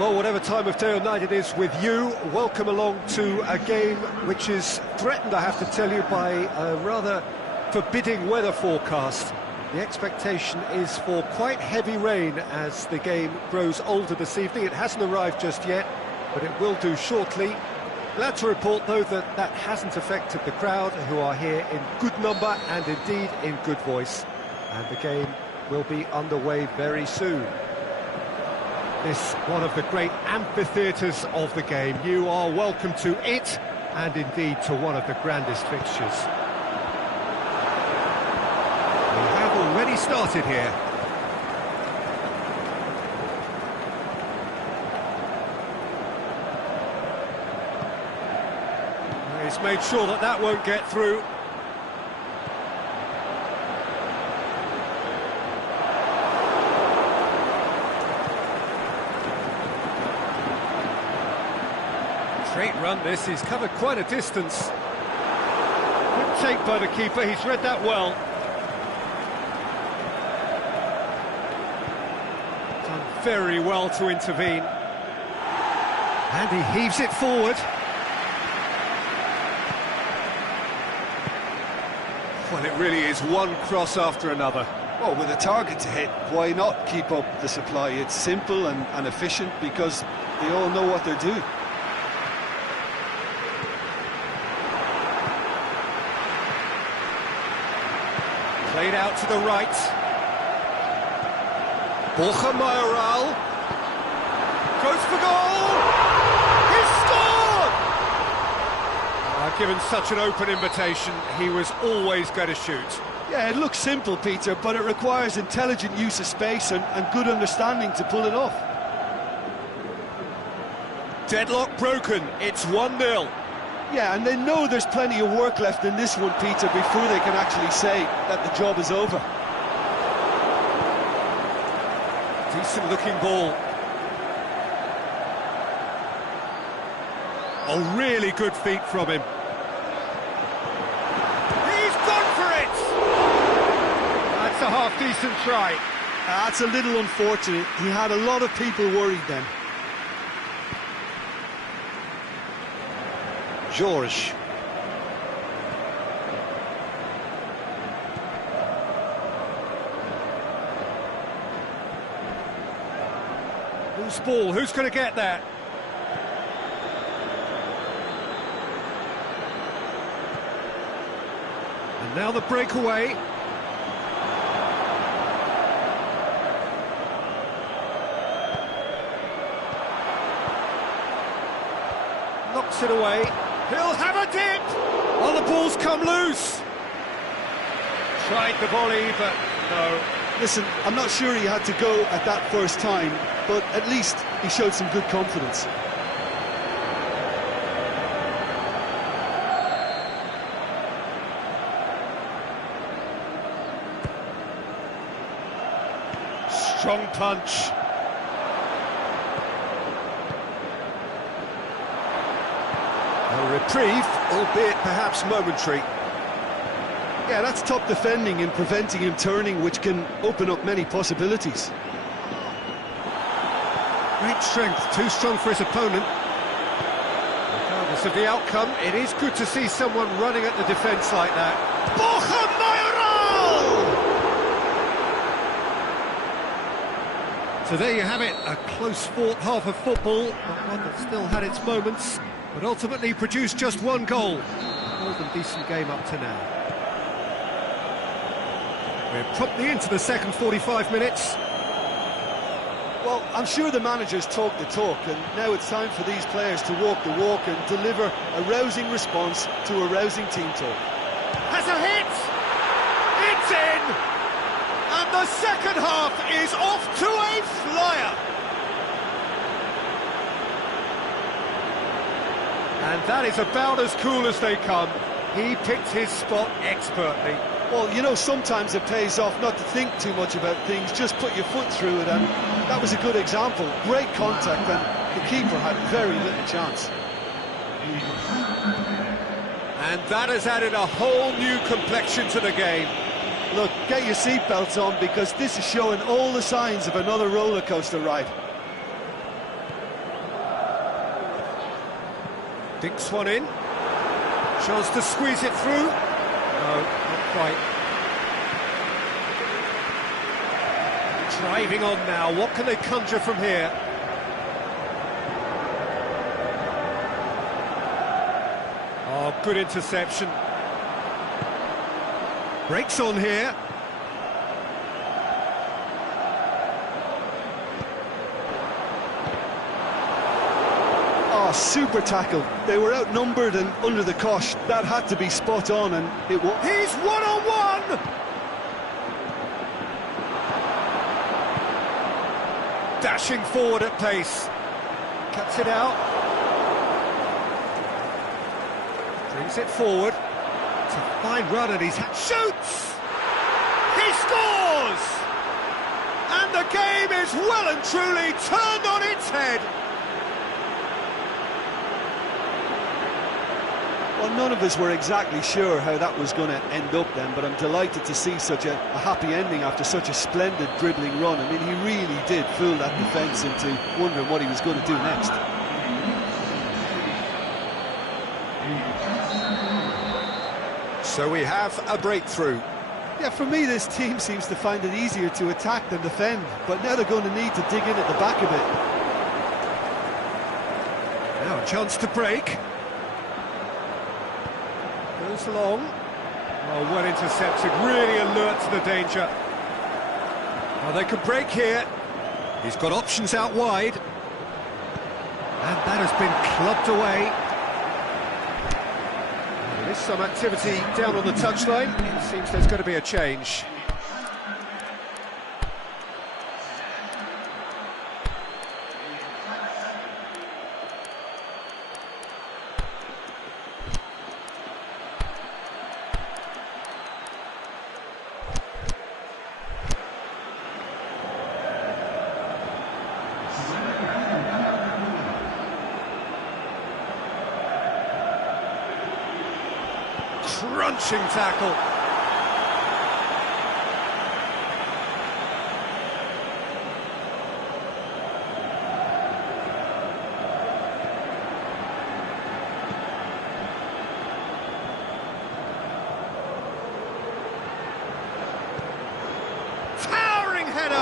Well, whatever time of day or night it is with you, welcome along to a game which is threatened, I have to tell you, by a rather forbidding weather forecast. The expectation is for quite heavy rain as the game grows older this evening. It hasn't arrived just yet, but it will do shortly. Glad to report, though, that that hasn't affected the crowd, who are here in good number and indeed in good voice. And the game will be underway very soon. This, one of the great amphitheatres of the game. You are welcome to it, and indeed to one of the grandest fixtures. We have already started here. He's made sure that that won't get through. Straight run this, he's covered quite a distance. Good take by the keeper, he's read that well. Done very well to intervene. And he heaves it forward. Well, it really is one cross after another. Well, with a target to hit, why not keep up the supply? It's simple and efficient because they all know what they're doing. Played out to the right. Borja Mayoral goes for goal! He's scored! Given such an open invitation, he was always going to shoot. Yeah, it looks simple, Peter, but it requires intelligent use of space and good understanding to pull it off. Deadlock broken, it's 1-0. Yeah, and they know there's plenty of work left in this one, Peter, before they can actually say that the job is over. Decent looking ball. Oh, really good feet from him. He's gone for it! That's a half-decent try. That's a little unfortunate. He had a lot of people worried then. George. Whose ball? Who's going to get that? And now the breakaway. Knocks it away. He'll have a dip! Oh, the ball's come loose! Tried the volley, but no. Listen, I'm not sure he had to go at that first time, but at least he showed some good confidence. Strong punch. A reprieve, albeit perhaps momentary. Yeah, that's top defending and preventing him turning, which can open up many possibilities. Great strength, too strong for his opponent. Regardless of the outcome, it is good to see someone running at the defence like that. Borja Mayoral! So there you have it, a close-fought half of football, but one that still had its moments, but ultimately produced just one goal. More than decent game up to now. We're promptly into the second 45 minutes. Well, I'm sure the managers talk the talk, and now it's time for these players to walk the walk and deliver a rousing response to a rousing team talk. Has a hit! It's in! And the second half is off to a flyer! And that is about as cool as they come. He picked his spot expertly. Well, you know, sometimes it pays off not to think too much about things, just put your foot through it, and that was a good example. Great contact, and the keeper had very little chance. And that has added a whole new complexion to the game. Look, get your seatbelts on, because this is showing all the signs of another roller coaster ride. Dinks one in. Chance to squeeze it through. No, not quite. Driving on now. What can they conjure from here? Oh, good interception. Breaks on here. Oh, super tackle. They were outnumbered and under the cosh. That had to be spot on, and it was. He's one-on-one! Dashing forward at pace. Cuts it out. Brings it forward. It's a fine run and shoots! He scores! And the game is well and truly turned on its head. Well, none of us were exactly sure how that was going to end up then, but I'm delighted to see such a happy ending after such a splendid dribbling run. I mean, he really did fool that defence into wondering what he was going to do next. So we have a breakthrough. Yeah, for me, this team seems to find it easier to attack than defend, but now they're going to need to dig in at the back a bit. Now a chance to break. Goes along. Oh, well intercepted, really alert to the danger. Well, they could break here. He's got options out wide. And that has been clubbed away. There is some activity down on the touchline. It seems there's going to be a change. Crunching tackle. Towering header.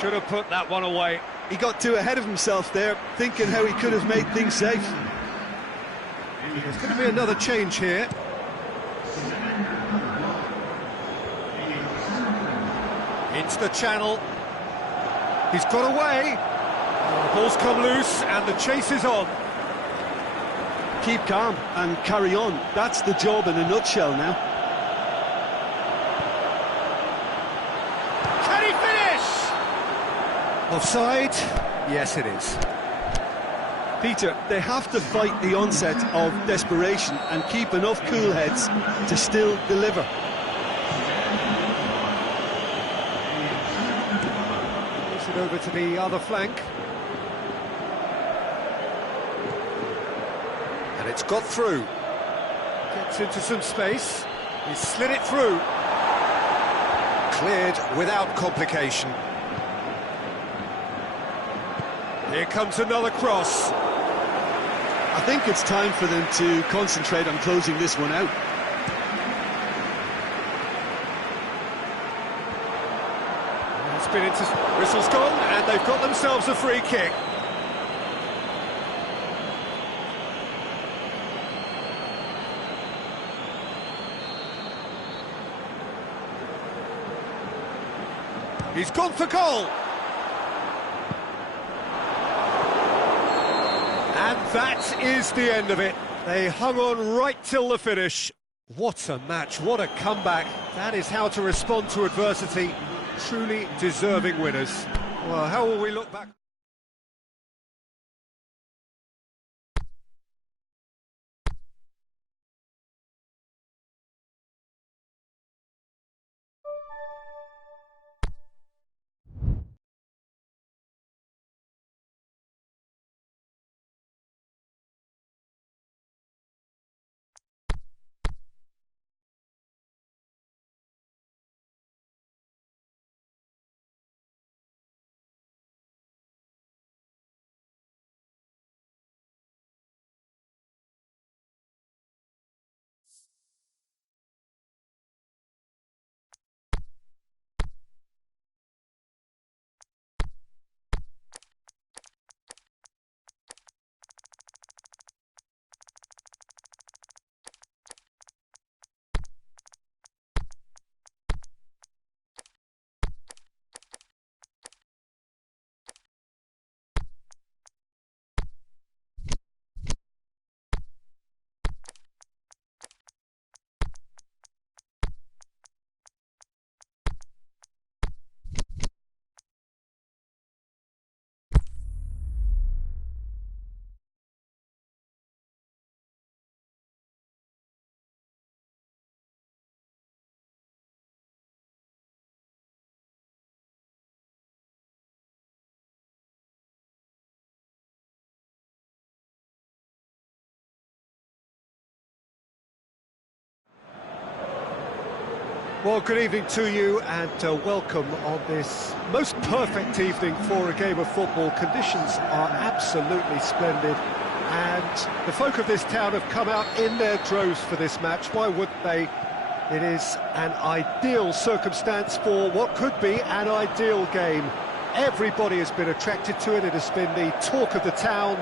Should have put that one away. He got too ahead of himself there, thinking how he could have made things safe. There's going to be another change here. Into the channel. He's got away. The ball's come loose and the chase is on. Keep calm and carry on. That's the job in a nutshell now. Can he finish? Offside? Yes, it is. Peter, they have to fight the onset of desperation and keep enough cool heads to still deliver. Moves it over to the other flank. And it's got through. Gets into some space. He's slid it through. Cleared without complication. Here comes another cross. I think it's time for them to concentrate on closing this one out. It's been into... Whistle's gone, and they've got themselves a free kick. He's gone for goal. And that is the end of it. They hung on right till the finish. What a match, what a comeback. That is how to respond to adversity. Truly deserving winners. Well, how will we look back? Well, good evening to you and welcome on this most perfect evening for a game of football. Conditions are absolutely splendid and the folk of this town have come out in their droves for this match. Why wouldn't they? It is an ideal circumstance for what could be an ideal game. Everybody has been attracted to it. It has been the talk of the town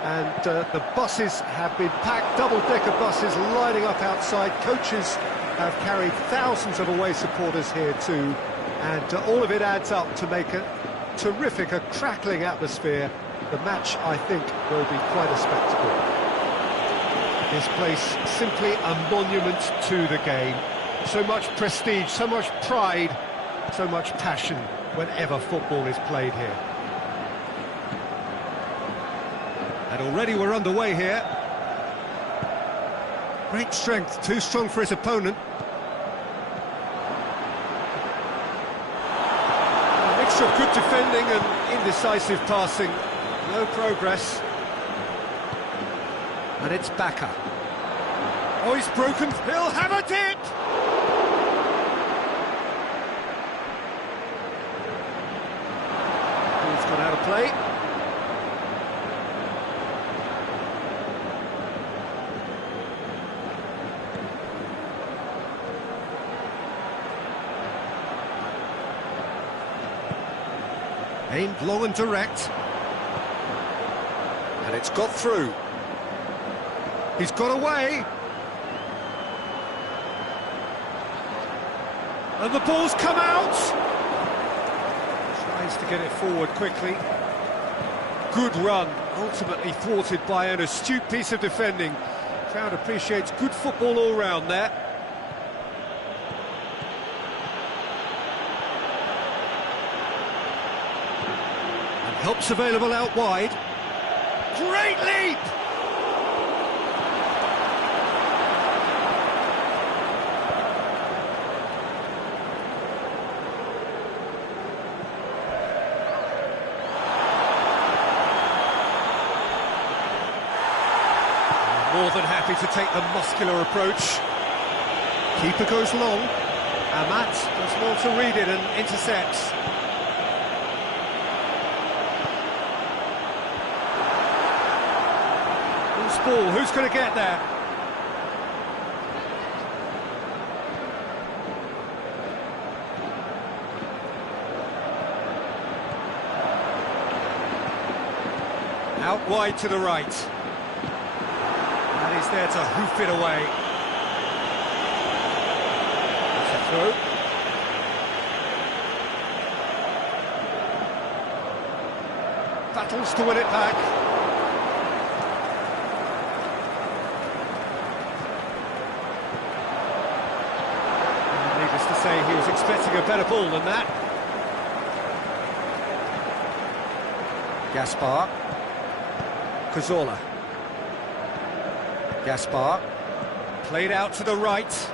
and the buses have been packed, double-decker buses lining up outside. Coaches have carried thousands of away supporters here too, and all of it adds up to make a terrific, a crackling atmosphere. The match, I think, will be quite a spectacle. This place simply a monument to the game. So much prestige, so much pride, so much passion whenever football is played here. And already we're underway here. Great strength, too strong for his opponent. A mixture of good defending and indecisive passing. No progress. And it's Bacca. Oh, he's broken. He'll have a dip! Ball's gone out of play. Aimed long and direct. And it's got through. He's got away. And the ball's come out. Tries to get it forward quickly. Good run, ultimately thwarted by an astute piece of defending. Crowd appreciates good football all round there. Help's available out wide. Great leap! More than happy to take the muscular approach. Keeper goes long. Amat does well to read it and intercepts. Ball. Who's going to get there? Out wide to the right. And he's there to hoof it away. That's a throw. Battles to win it back. He was expecting a better ball than that. Gaspar. Cazorla. Gaspar. Played out to the right.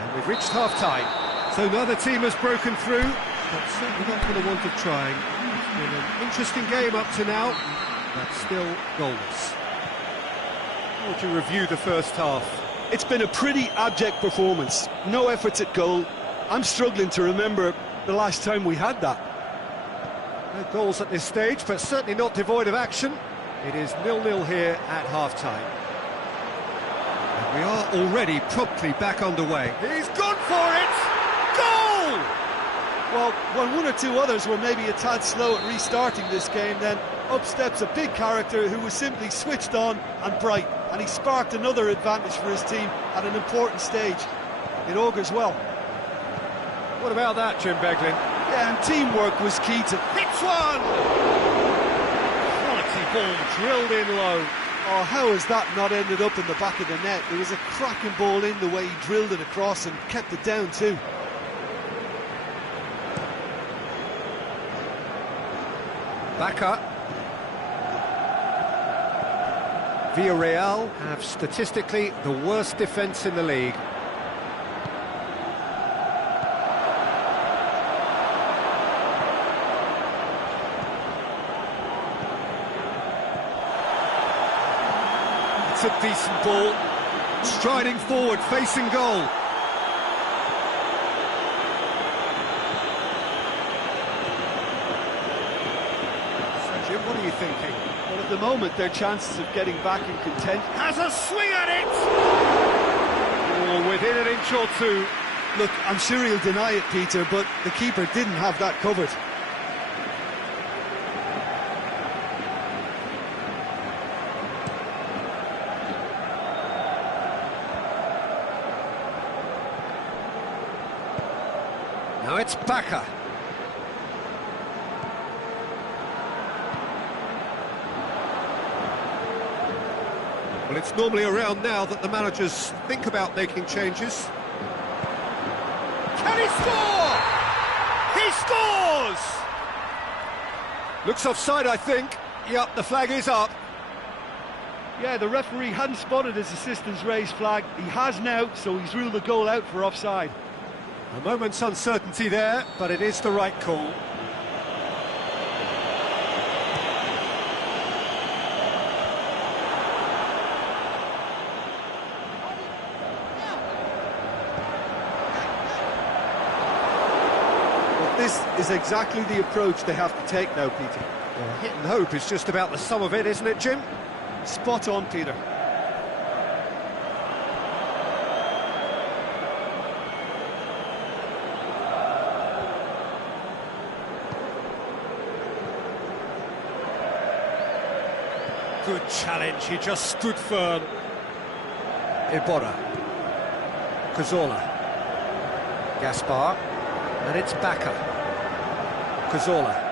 And we've reached half-time. So neither team has broken through, but certainly not for the want of trying. It's been an interesting game up to now, but still goalless. How would you review the first half? It's been a pretty abject performance. No efforts at goal. I'm struggling to remember the last time we had that. No goals at this stage, but certainly not devoid of action. It is 0-0 here at half-time. And we are already promptly back underway. He's gone for it! Goal! Well, when one or two others were maybe a tad slow at restarting this game, then up steps a big character who was simply switched on and bright. And he sparked another advantage for his team at an important stage. It augurs well. What about that, Jim Beglin? Yeah, and teamwork was key to... Hits one! Quality ball drilled in low. Oh, how has that not ended up in the back of the net? It was a cracking ball in the way he drilled it across and kept it down too. Bacca. Villarreal have statistically the worst defence in the league. It's a decent ball. Striding forward, facing goal. moment, their chances of getting back in contention. Has a swing at it! Oh, within an inch or two. Look, I'm sure he'll deny it, Peter, but the keeper didn't have that covered. Now it's Bacca. Well, it's normally around now that the managers think about making changes. Can he score? He scores! Looks offside, I think. Yep, the flag is up. Yeah, the referee hadn't spotted his assistant's raised flag. He has now, so he's ruled the goal out for offside. A moment's uncertainty there, but it is the right call. But this is exactly the approach they have to take now, Peter. Well, hit and hope is just about the sum of it, isn't it, Jim? Spot on, Peter. Good challenge, he just stood firm. Iborra. Cazorla. Gaspar. And it's Bacca. Cazorla.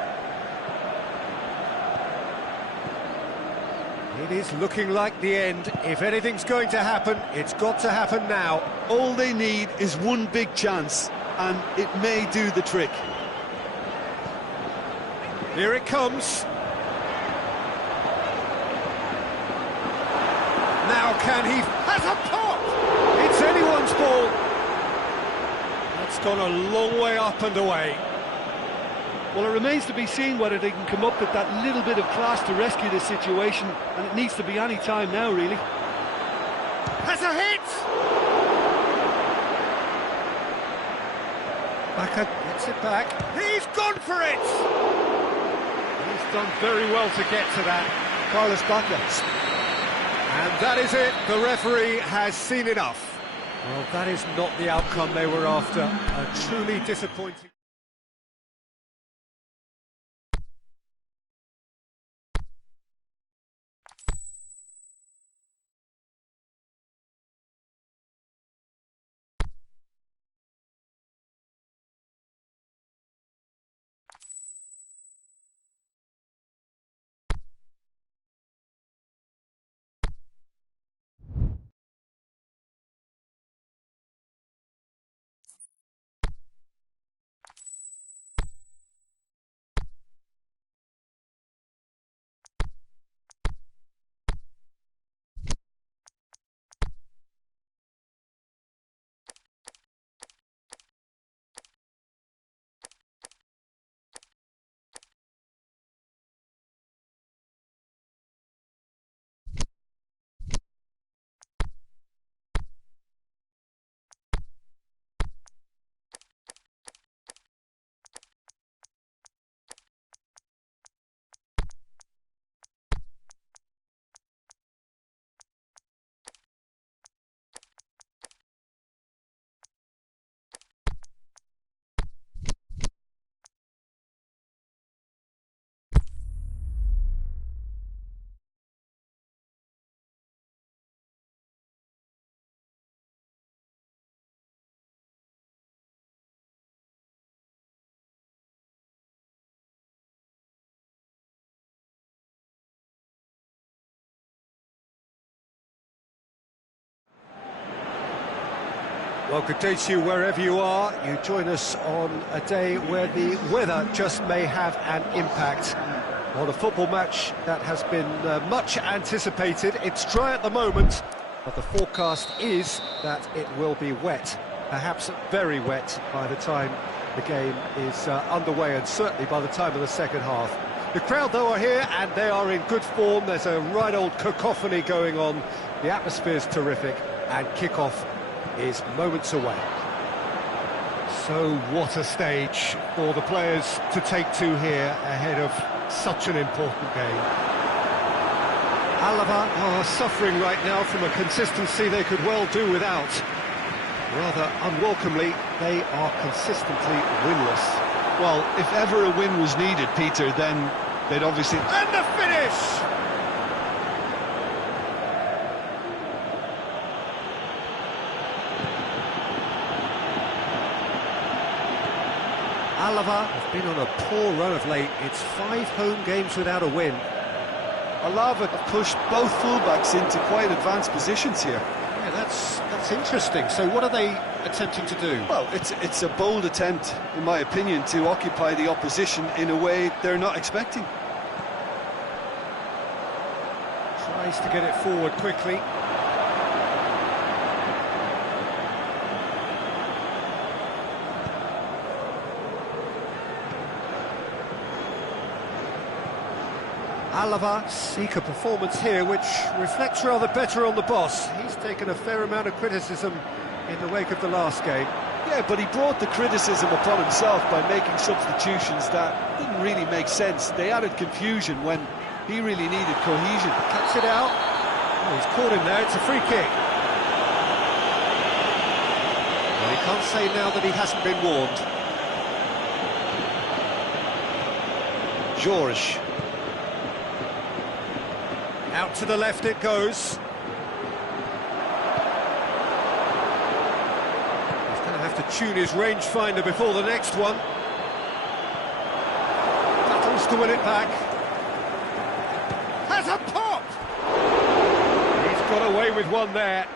It is looking like the end. If anything's going to happen, it's got to happen now. All they need is one big chance, and it may do the trick. Here it comes. Now can he... has a pop! It's anyone's ball. That's gone a long way up and away. Well, it remains to be seen whether they can come up with that little bit of class to rescue this situation, and it needs to be any time now, really. Has a hit! Bacca gets it back. He's gone for it! He's done very well to get to that. Carlos Bacca. And that is it. The referee has seen enough. Well, that is not the outcome they were after. A truly disappointing... Well, good day to you wherever you are. You join us on a day where the weather just may have an impact on a football match that has been much anticipated. It's dry at the moment, but the forecast is that it will be wet, perhaps very wet by the time the game is underway, and certainly by the time of the second half. The crowd, though, are here and they are in good form. There's a right old cacophony going on. The atmosphere's terrific, and kick-off is moments away. So what a stage for the players to take to here ahead of such an important game. Alaba are suffering right now from a consistency they could well do without. Rather unwelcomely, they are consistently winless. Well, if ever a win was needed, Peter, then they'd obviously... And the finish! Alaba have been on a poor run of late. It's 5 home games without a win. Alaba pushed both fullbacks into quite advanced positions here. Yeah, that's interesting. So what are they attempting to do? Well, it's a bold attempt, in my opinion, to occupy the opposition in a way they're not expecting. Tries to get it forward quickly. Alaba seek a performance here which reflects rather better on the boss. He's taken a fair amount of criticism in the wake of the last game. Yeah, but he brought the criticism upon himself by making substitutions that didn't really make sense. They added confusion when he really needed cohesion. Cuts it out. Oh, he's caught him there, it's a free kick. Well, he can't say now that he hasn't been warned. George. Out to the left it goes. He's going to have to tune his rangefinder before the next one. Battles to win it back. Has a pop! He's got away with one there.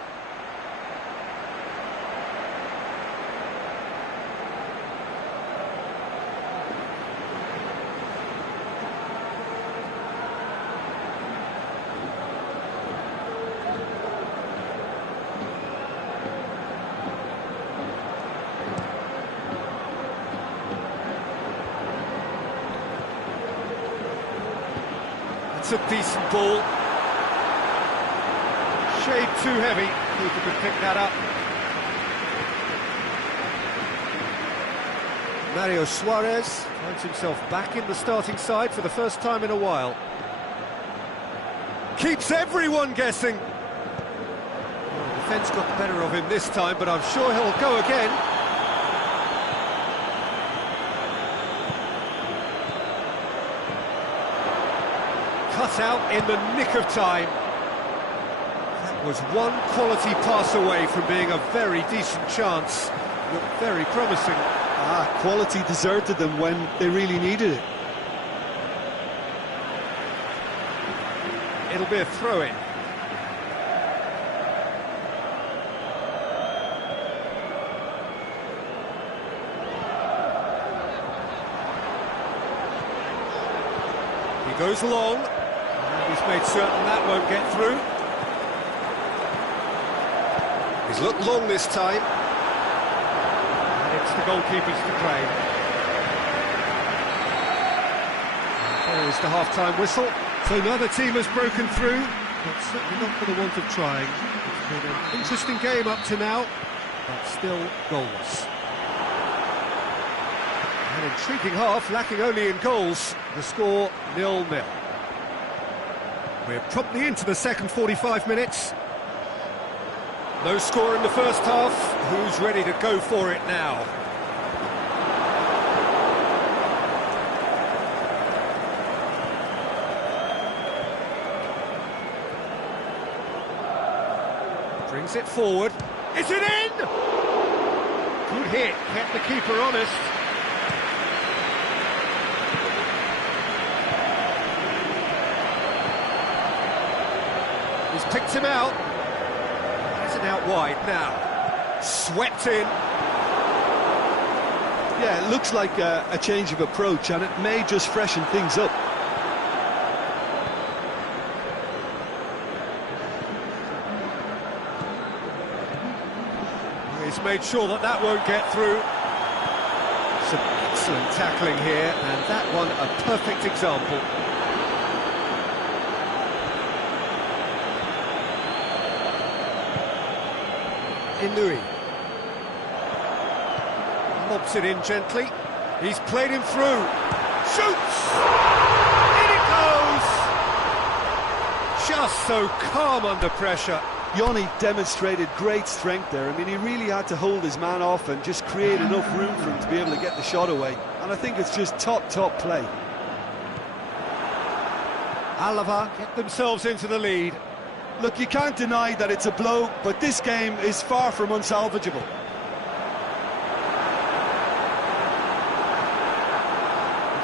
It's a decent ball. Shade too heavy. Keeper could pick that up. Mario Suarez finds himself back in the starting side for the first time in a while. Keeps everyone guessing. Well, the defence got the better of him this time, but I'm sure he'll go again. Cut out in the nick of time. That was one quality pass away from being a very decent chance. Looked very promising. Quality deserted them when they really needed it. It'll be a throw-in. He goes long. He's made certain that won't get through. He's looked long this time. And it's the goalkeepers to claim. There is the half-time whistle. So neither team has broken through, but certainly not for the want of trying. It's been an interesting game up to now, but still goalless. An intriguing half, lacking only in goals. The score 0-0. We're promptly into the second 45 minutes. No score in the first half. Who's ready to go for it now? Brings it forward. Is it in? Good hit, kept the keeper honest. He's picked him out. Has it out wide now. Swept in. Yeah, it looks like a change of approach, and it may just freshen things up. He's made sure that that won't get through. Some excellent tackling here, and that one a perfect example. Inui. Lobs it in gently. He's played him through. Shoots! In it goes! just so calm under pressure. Jonny demonstrated great strength there. I mean, he really had to hold his man off and just create enough room for him to be able to get the shot away. And I think it's just top play. Alava get themselves into the lead. Look, you can't deny that it's a blow, but this game is far from unsalvageable.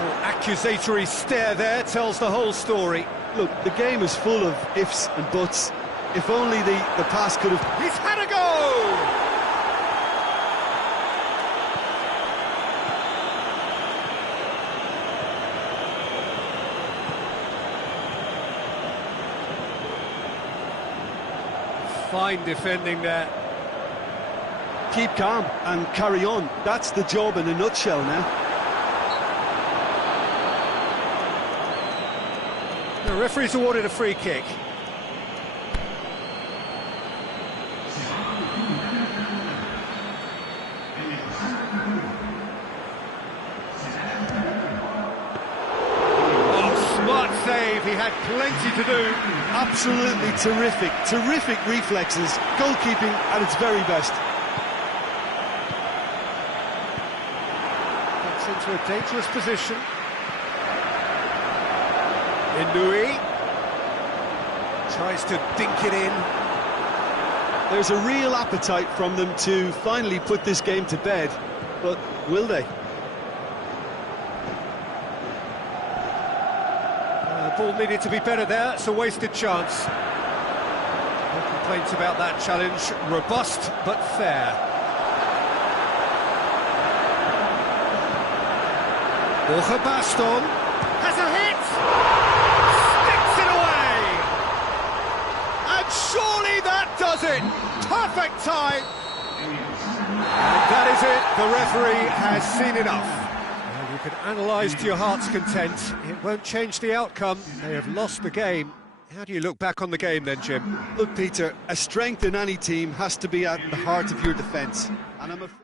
Little accusatory stare there tells the whole story. Look, the game is full of ifs and buts. If only the pass could have... He's had a go! Fine defending there. Keep calm and carry on. That's the job in a nutshell now. The referee's awarded a free kick. Smart save, he had plenty to do. Absolutely terrific reflexes, goalkeeping at its very best. Gets into a dangerous position. Inui tries to dink it in. There's a real appetite from them to finally put this game to bed, but will they? Ball needed to be better there, it's a wasted chance. No complaints about that challenge, robust but fair. Borja Baston has a hit! Sticks it away! And surely that does it! Perfect time! And that is it, the referee has seen enough. You can analyse to your heart's content. It won't change the outcome. They have lost the game. How do you look back on the game then, Jim? Look, Peter, a strength in any team has to be at the heart of your defence. And I'm afraid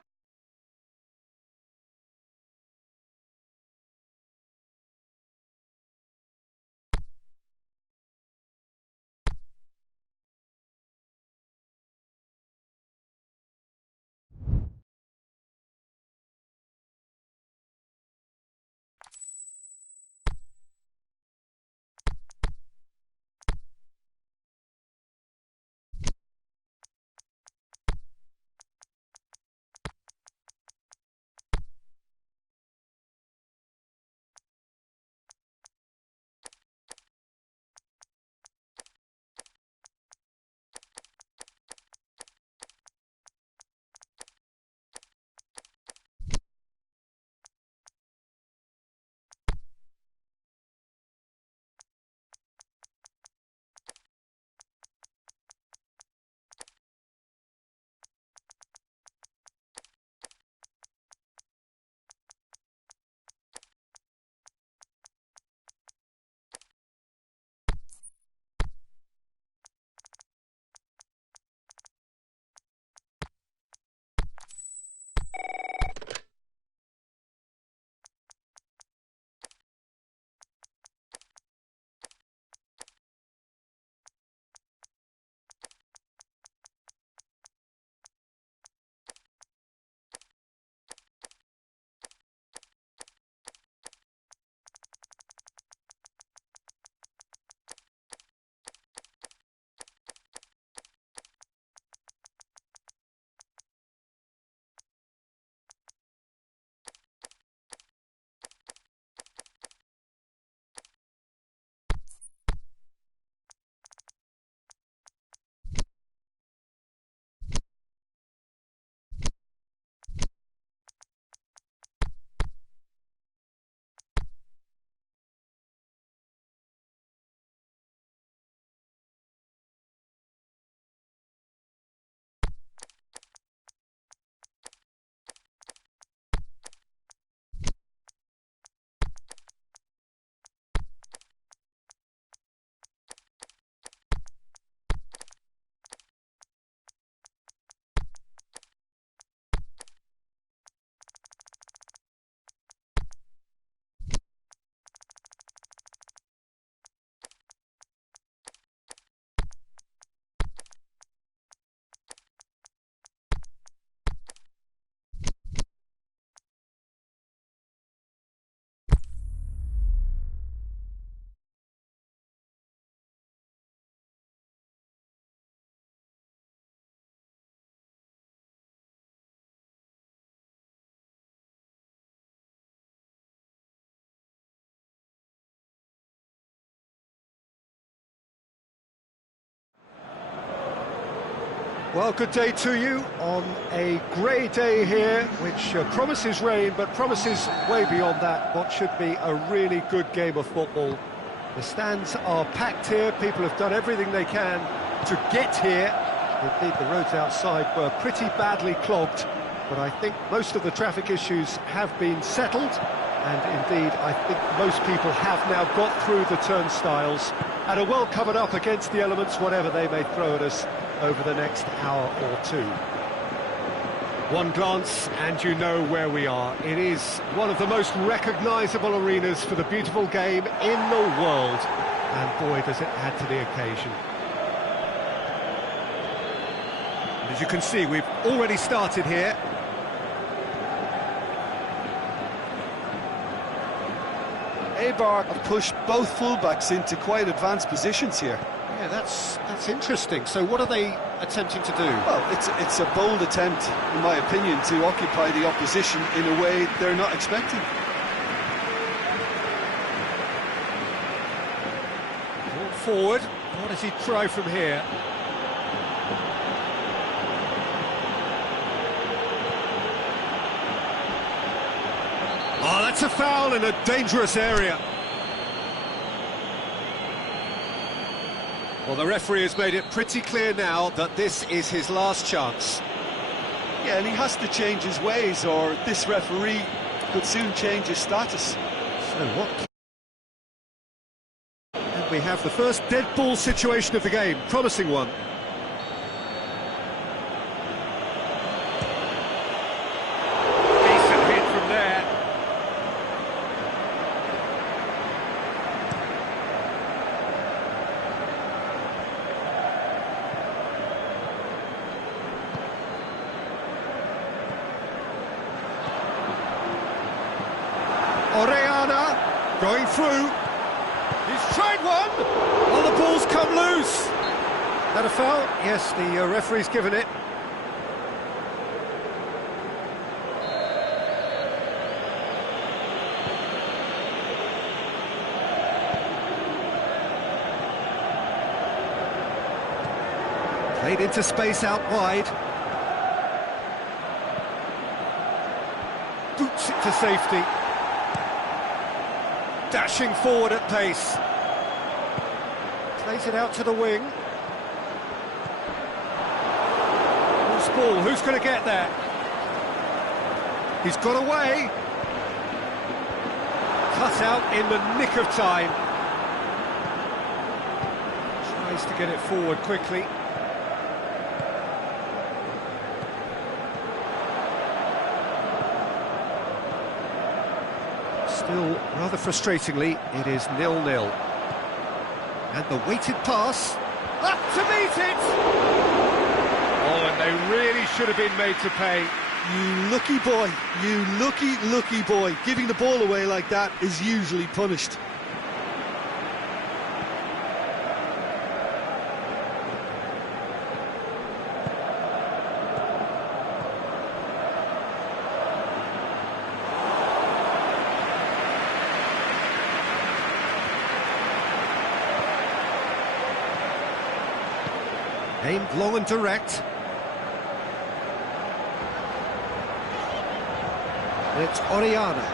Well, good day to you on a grey day here, which promises rain, but promises way beyond that what should be a really good game of football. The stands are packed here, people have done everything they can to get here. Indeed, the roads outside were pretty badly clogged, but I think most of the traffic issues have been settled, and indeed, I think most people have now got through the turnstiles and are well covered up against the elements, whatever they may throw at us over the next hour or two. One glance and you know where we are. It is one of the most recognisable arenas for the beautiful game in the world, and boy does it add to the occasion. And as you can see, we've already started here. Eibar have pushed both fullbacks into quite advanced positions here. Yeah, that's interesting. So what are they attempting to do? Well, it's a bold attempt, in my opinion, to occupy the opposition in a way they're not expecting. Ball forward. What does he try from here? Oh, that's a foul in a dangerous area. Well, the referee has made it pretty clear now that this is his last chance. Yeah, and he has to change his ways, or this referee could soon change his status. So what? And we have the first dead ball situation of the game, promising one. Decent hit from there. Orellana going through. He's tried one. Oh, the ball's come loose. That a foul? Yes, the referee's given it. Played into space out wide. Boots it to safety. Dashing forward at pace. Plays it out to the wing. Loose ball, who's going to get there? He's got away. Cut out in the nick of time. Tries to get it forward quickly. Still, rather frustratingly, it is 0-0. And the weighted pass, up to meet it! Oh, and they really should have been made to pay. You lucky boy, you lucky boy. Giving the ball away like that is usually punished. Aimed long and direct. And it's Orellana.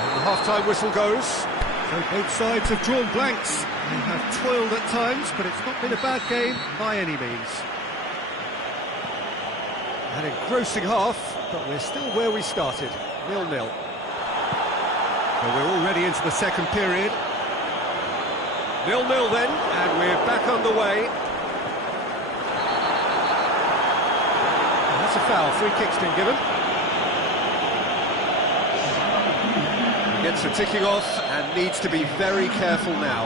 And the half-time whistle goes. So both sides have drawn blanks. They have toiled at times, but it's not been a bad game by any means. An engrossing half, but we're still where we started, 0-0. So we're already into the second period. 0-0 then, and we're back underway. And that's a foul, free kick's been given. He gets the ticking off and needs to be very careful now.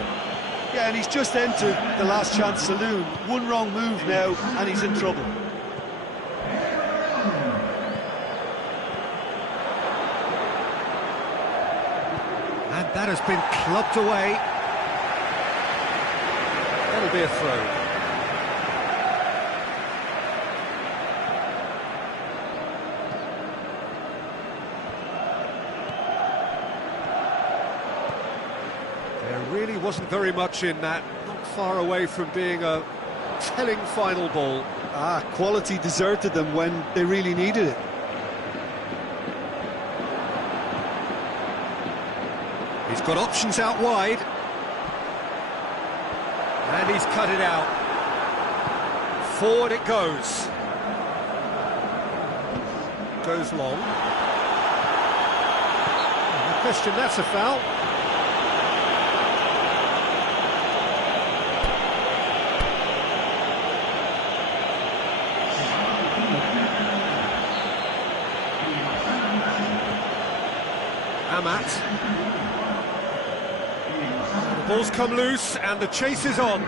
Yeah, and he's just entered the last chance saloon. One wrong move now, and he's in trouble. And that has been clubbed away. That'll be a throw. There really wasn't very much in that, not far away from being a telling final ball. Quality deserted them when they really needed it. He's got options out wide. And he's cut it out. Forward it goes. Goes long. No question, that's a foul. Amat. The ball's come loose and the chase is on.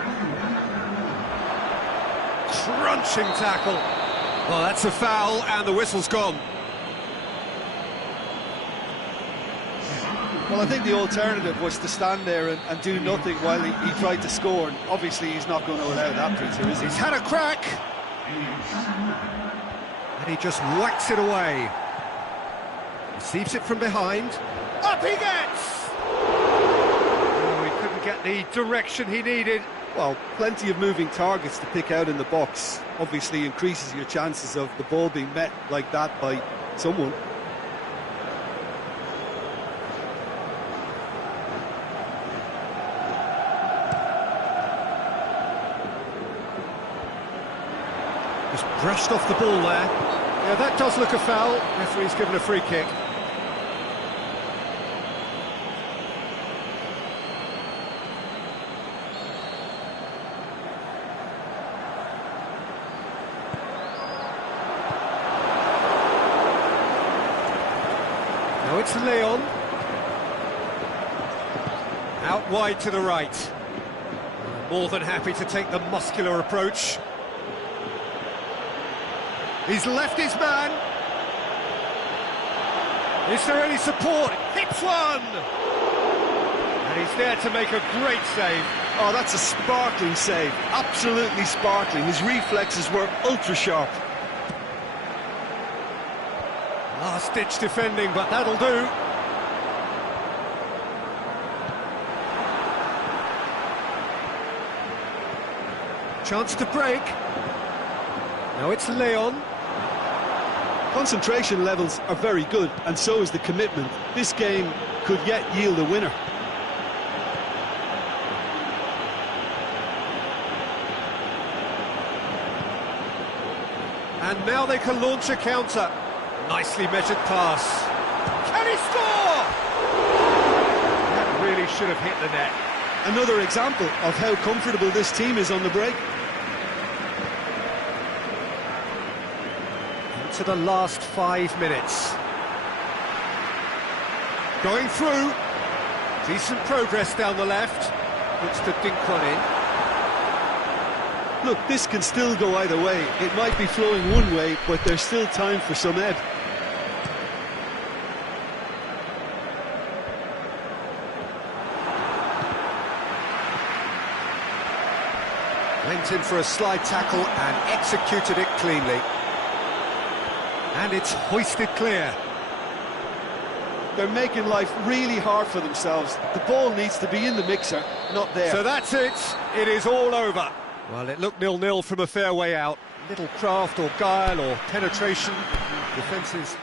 Crunching tackle. Well, that's a foul and the whistle's gone. Well, I think the alternative was to stand there and do nothing while he tried to score, and obviously he's not going to allow that, Peter, is he? He's had a crack. And he just whacks it away. Receives it from behind. Up he gets! Oh, he couldn't get the direction he needed. Well, plenty of moving targets to pick out in the box. Obviously increases your chances of the ball being met like that by someone. Just brushed off the ball there. Yeah, that does look a foul. Referee's given a free kick. Now it's Leon. Out wide to the right. More than happy to take the muscular approach. He's left his man. Is there any support? Hits one! And he's there to make a great save. Oh, that's a sparkling save. Absolutely sparkling. His reflexes were ultra sharp. Last-ditch defending, but that'll do. Chance to break. Now it's Leon. Concentration levels are very good, and so is the commitment. This game could yet yield a winner. And now they can launch a counter. Nicely measured pass. Can he score? That really should have hit the net. Another example of how comfortable this team is on the break. To the last 5 minutes. Going through. Decent progress down the left. Looks to dink one in. Look, this can still go either way. It might be flowing one way, but there's still time for some ebb. Went in for a slide tackle and executed it cleanly. And it's hoisted clear. They're making life really hard for themselves. The ball needs to be in the mixer, not there. So that's it. It is all over. Well, it looked 0-0 from a fair way out. Little craft or guile or penetration. Defences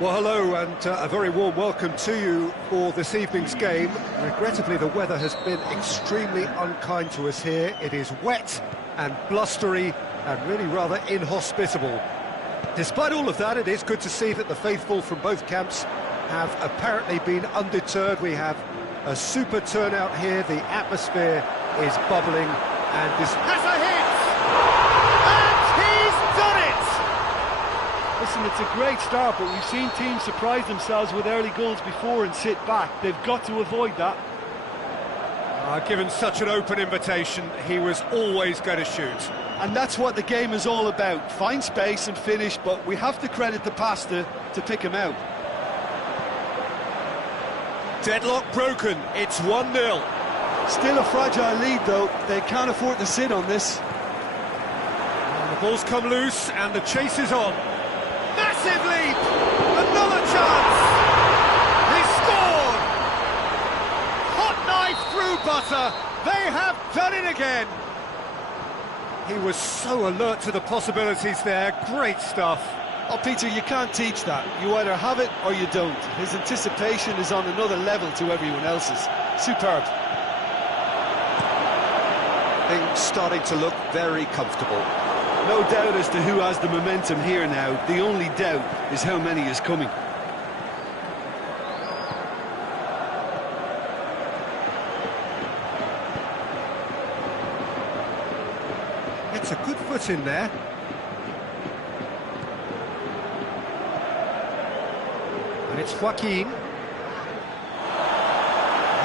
Well, hello and a very warm welcome to you for this evening's game. Regrettably, the weather has been extremely unkind to us here. It is wet and blustery and really rather inhospitable. Despite all of that, it is good to see that the faithful from both camps have apparently been undeterred. We have a super turnout here. The atmosphere is bubbling and this has a hit! And he's done it! Listen, it's a great start, but we've seen teams surprise themselves with early goals before and sit back. They've got to avoid that. Given such an open invitation, he was always going to shoot. And that's what the game is all about. Find space and finish, but we have to credit the passer to pick him out. Deadlock broken, it's 1-0. Still a fragile lead, though. They can't afford to sit on this. And the ball's come loose, and the chase is on. Massive leap! Another chance! He scored! Hot knife through butter! They have done it again! He was so alert to the possibilities there. Great stuff. Oh, Peter, you can't teach that. You either have it or you don't. His anticipation is on another level to everyone else's. Superb. Things starting to look very comfortable. No doubt as to who has the momentum here now. The only doubt is how many is coming. It's a good foot in there. And it's Joaquin.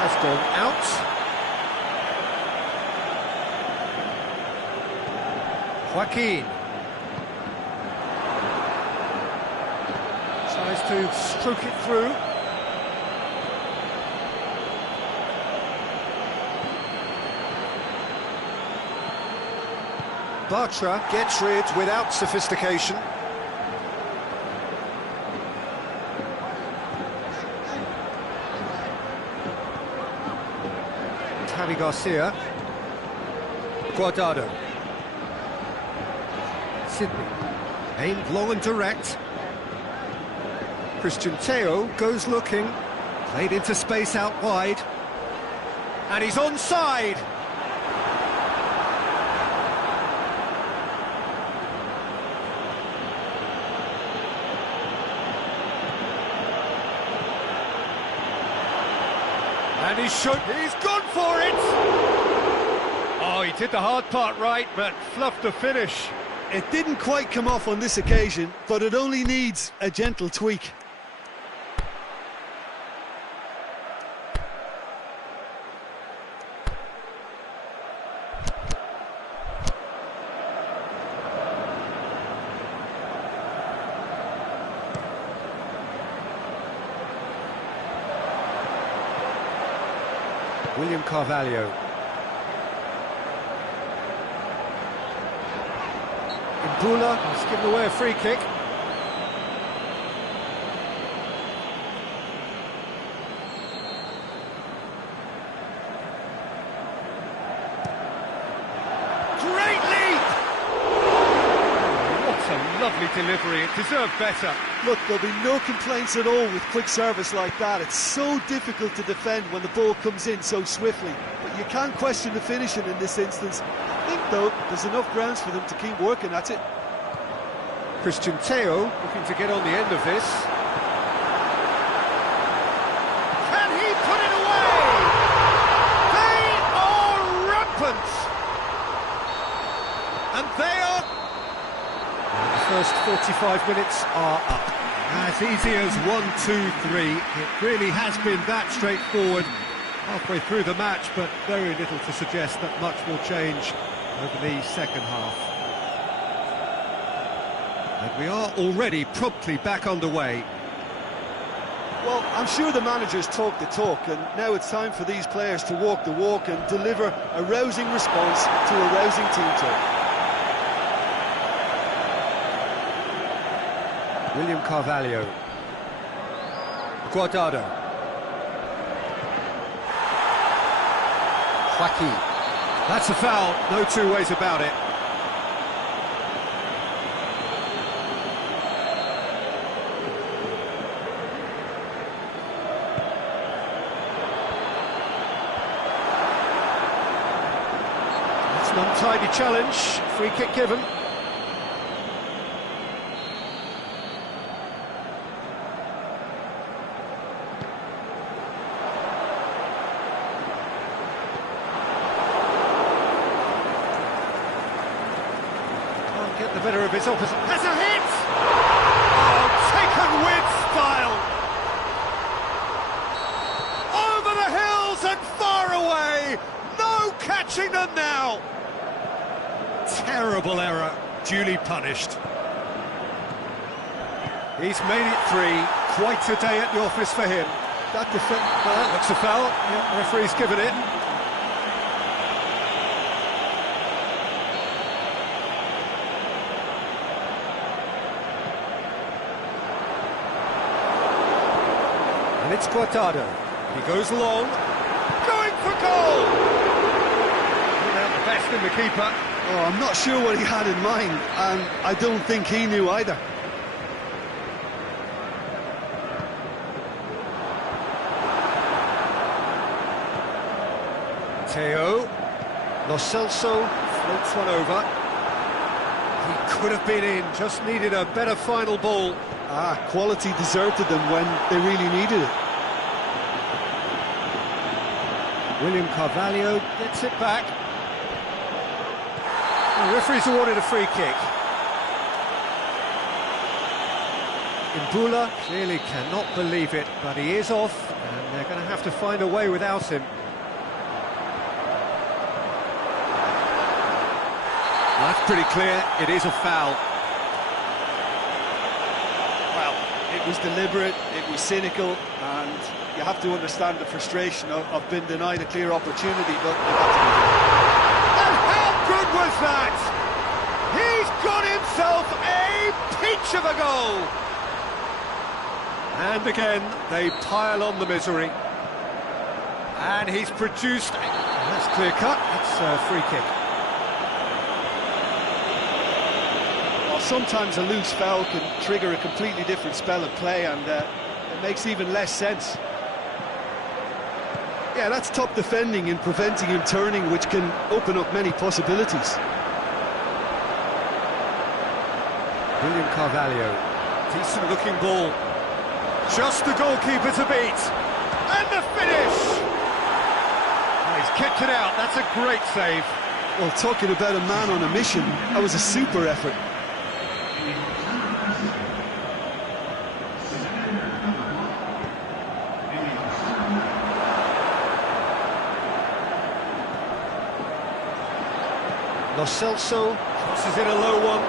Has gone out. Joaquin. Tries to stroke it through. Bartra gets rid without sophistication. Javi Garcia. Guardado. Sydney, aimed long and direct. Christian Teo goes looking, played into space out wide, and he's onside. And he's gone for it! Oh, he did the hard part right, but fluffed the finish. It didn't quite come off on this occasion, but it only needs a gentle tweak. William Carvalho. Imbula has given away a free kick. Great leap! What a lovely delivery, it deserved better. Look, there'll be no complaints at all with quick service like that. It's so difficult to defend when the ball comes in so swiftly. But you can't question the finishing in this instance. I think, though, there's enough grounds for them to keep working at it. Christian Teo looking to get on the end of this. Can he put it away? They are rampant! And they are... The first 45 minutes are up. As easy as 1-2-3. It really has been that straightforward halfway through the match, but very little to suggest that much will change over the second half. And we are already promptly back underway. Well, I'm sure the managers talk the talk, and now it's time for these players to walk the walk and deliver a rousing response to a rousing team talk. William Carvalho. Guardado. Joaquin. That's a foul, no two ways about it. an untidy challenge, free kick given. Can't get the better of his opposite. Has a hit! Oh, taken with style! Over the hills and far away! No catching them now! Terrible error, duly punished. He's made it 3, quite a day at the office for him. That looks a foul, yeah, the referee's given it. And it's Guardado. He goes long, going for goal! Without the best in the keeper. Oh, I'm not sure what he had in mind, and I don't think he knew either. Teo, Lo Celso floats one over. He could have been in, just needed a better final ball. Quality deserted them when they really needed it. William Carvalho gets it back. The referee's awarded a free kick. Imbula clearly cannot believe it, but he is off, and they're going to have to find a way without him. That's pretty clear, it is a foul. Well, it was deliberate, it was cynical, and you have to understand the frustration of being denied a clear opportunity, but you have to... And how good was that? He's got himself a peach of a goal! And again, they pile on the misery. And he's produced... That's clear cut, it's a free kick. Sometimes a loose foul can trigger a completely different spell of play, and it makes even less sense. Yeah, that's top defending in preventing him turning, which can open up many possibilities. William Carvalho, decent looking ball. Just the goalkeeper to beat. And the finish! Oh, he's kept it out, that's a great save. Well, talking about a man on a mission, that was a super effort. Lo Celso crosses in a low one.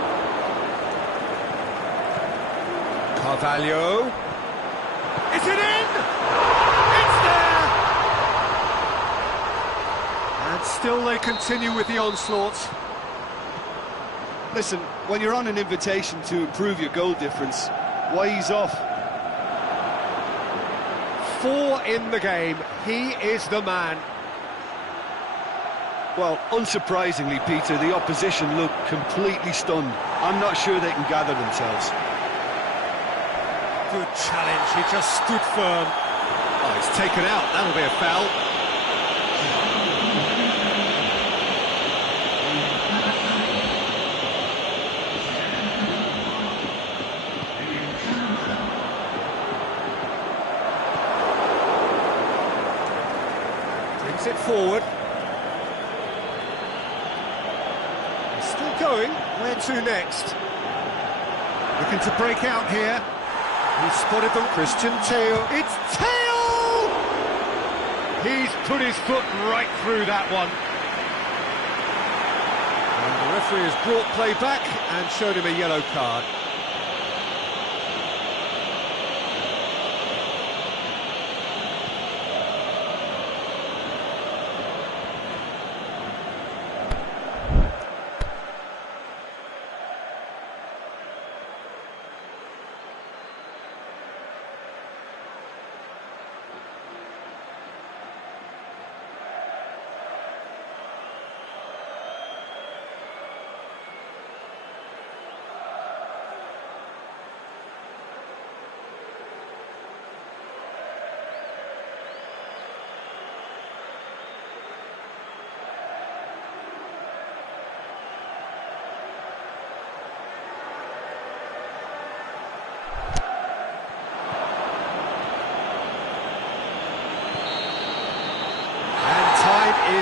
Carvalho. Is it in? It's there! And still they continue with the onslaught. Listen, when you're on an invitation to improve your goal difference, why ease off? 4 in the game. He is the man. Well, unsurprisingly, Peter, the opposition look completely stunned. I'm not sure they can gather themselves. Good challenge, he just stood firm. Oh, he's taken out, that'll be a foul. Brings it forward. Still going, where to next? Looking to break out here. He spotted them, Christian Teo. It's Teo! He's put his foot right through that one. And the referee has brought play back and showed him a yellow card.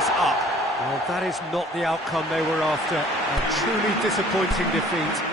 is up. Well, that is not the outcome they were after. A truly disappointing defeat.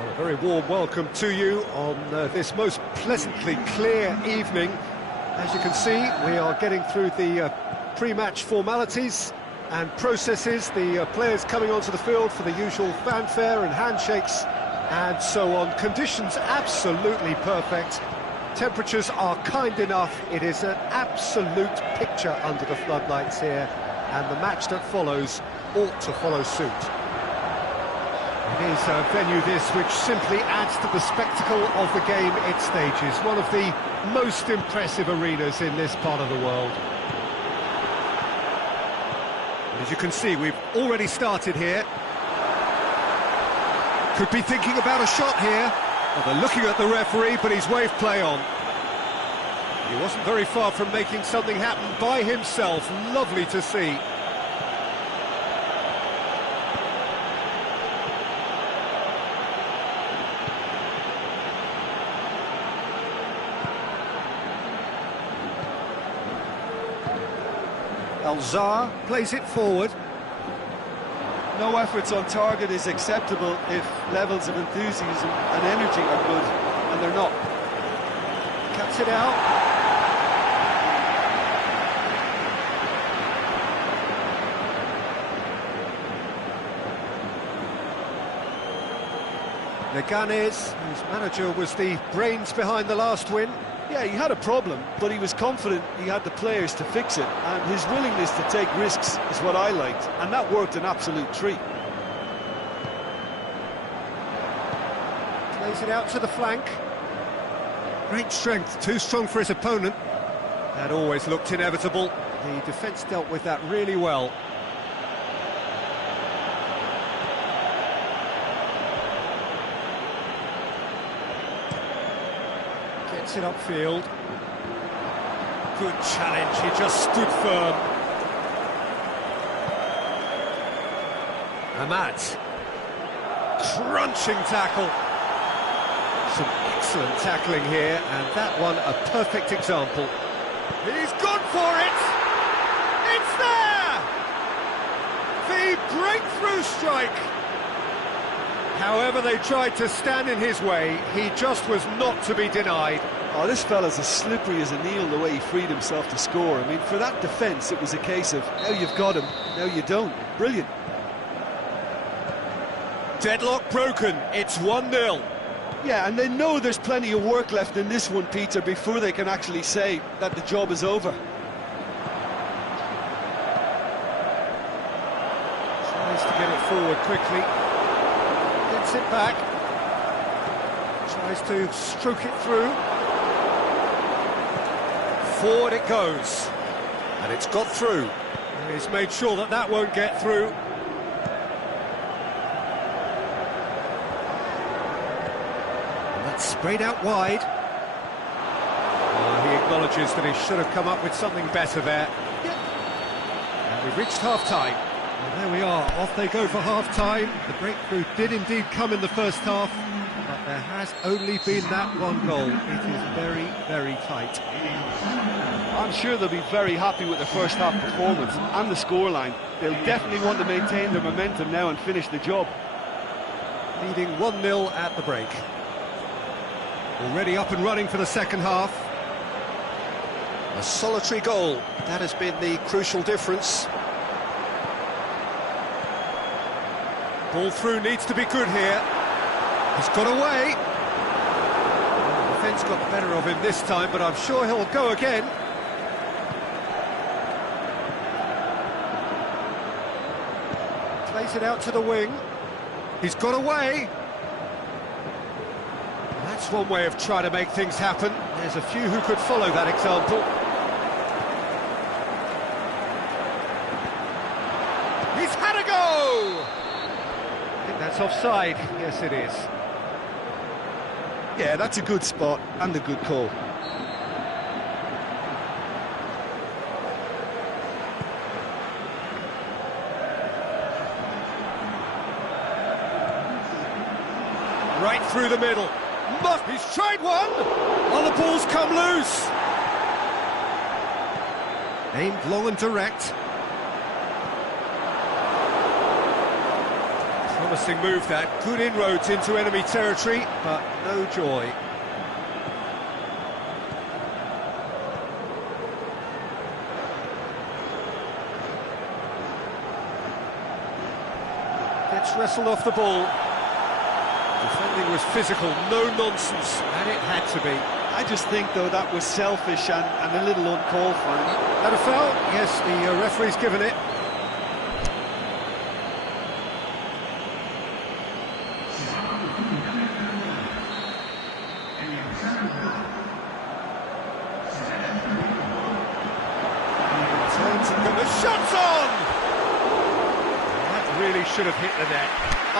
A very warm welcome to you on this most pleasantly clear evening. As you can see, we are getting through the pre-match formalities and processes, the players coming onto the field for the usual fanfare and handshakes and so on. Conditions absolutely perfect. Temperatures are kind enough. It is an absolute picture under the floodlights here, and the match that follows ought to follow suit. It is a venue this which simply adds to the spectacle of the game it stages. One of the most impressive arenas in this part of the world. And as you can see, we've already started here. Could be thinking about a shot here. Well, they're looking at the referee, but he's waved play on. He wasn't very far from making something happen by himself. Lovely to see. Alzar plays it forward. No efforts on target is acceptable if levels of enthusiasm and energy are good, and they're not. Cuts it out. Leganés, whose manager was the brains behind the last win. Yeah, he had a problem, but he was confident he had the players to fix it, and his willingness to take risks is what I liked, and that worked an absolute treat. Plays it out to the flank. Great strength, too strong for his opponent. That always looked inevitable. The defence dealt with that really well. Gets it upfield. Good challenge, he just stood firm. Amat. Crunching tackle. Some excellent tackling here, and that one a perfect example. He's gone for it! It's there! The breakthrough strike! However they tried to stand in his way, he just was not to be denied. Oh, this fella's as slippery as an eel the way he freed himself to score. I mean, for that defence, it was a case of, now you've got him, now you don't. Brilliant. Deadlock broken, it's 1-0. Yeah, and they know there's plenty of work left in this one, Peter, before they can actually say that the job is over. Tries to get it forward quickly. Gets it back. Tries to stroke it through. Forward it goes. And it's got through. And he's made sure that that won't get through. Sprayed out wide. He acknowledges that he should have come up with something better there. And we've reached half-time. And there we are, off they go for half-time. The breakthrough did indeed come in the first half, but there has only been that one goal. It is very, very tight. I'm sure they'll be very happy with their first half performance and the scoreline. They'll definitely want to maintain their momentum now and finish the job. Leading 1-0 at the break. Already up and running for the second half. A solitary goal, that has been the crucial difference. Ball through needs to be good here. He's got away. The defence got the better of him this time, but I'm sure he'll go again. Plays it out to the wing. He's got away. That's one way of trying to make things happen. There's a few who could follow that example. He's had a go! I think that's offside. Yes, it is. Yeah, that's a good spot and a good call. Right through the middle. He's tried one! Oh, the ball's come loose! Aimed long and direct. Promising move that. Good inroads into enemy territory, but no joy. Gets wrestled off the ball. Defending was physical, no nonsense, and it had to be. I just think, though, that was selfish and a little uncalled for. Had a foul? Yes, the referee's given it. Turns and the shot's on! That really should have hit the net.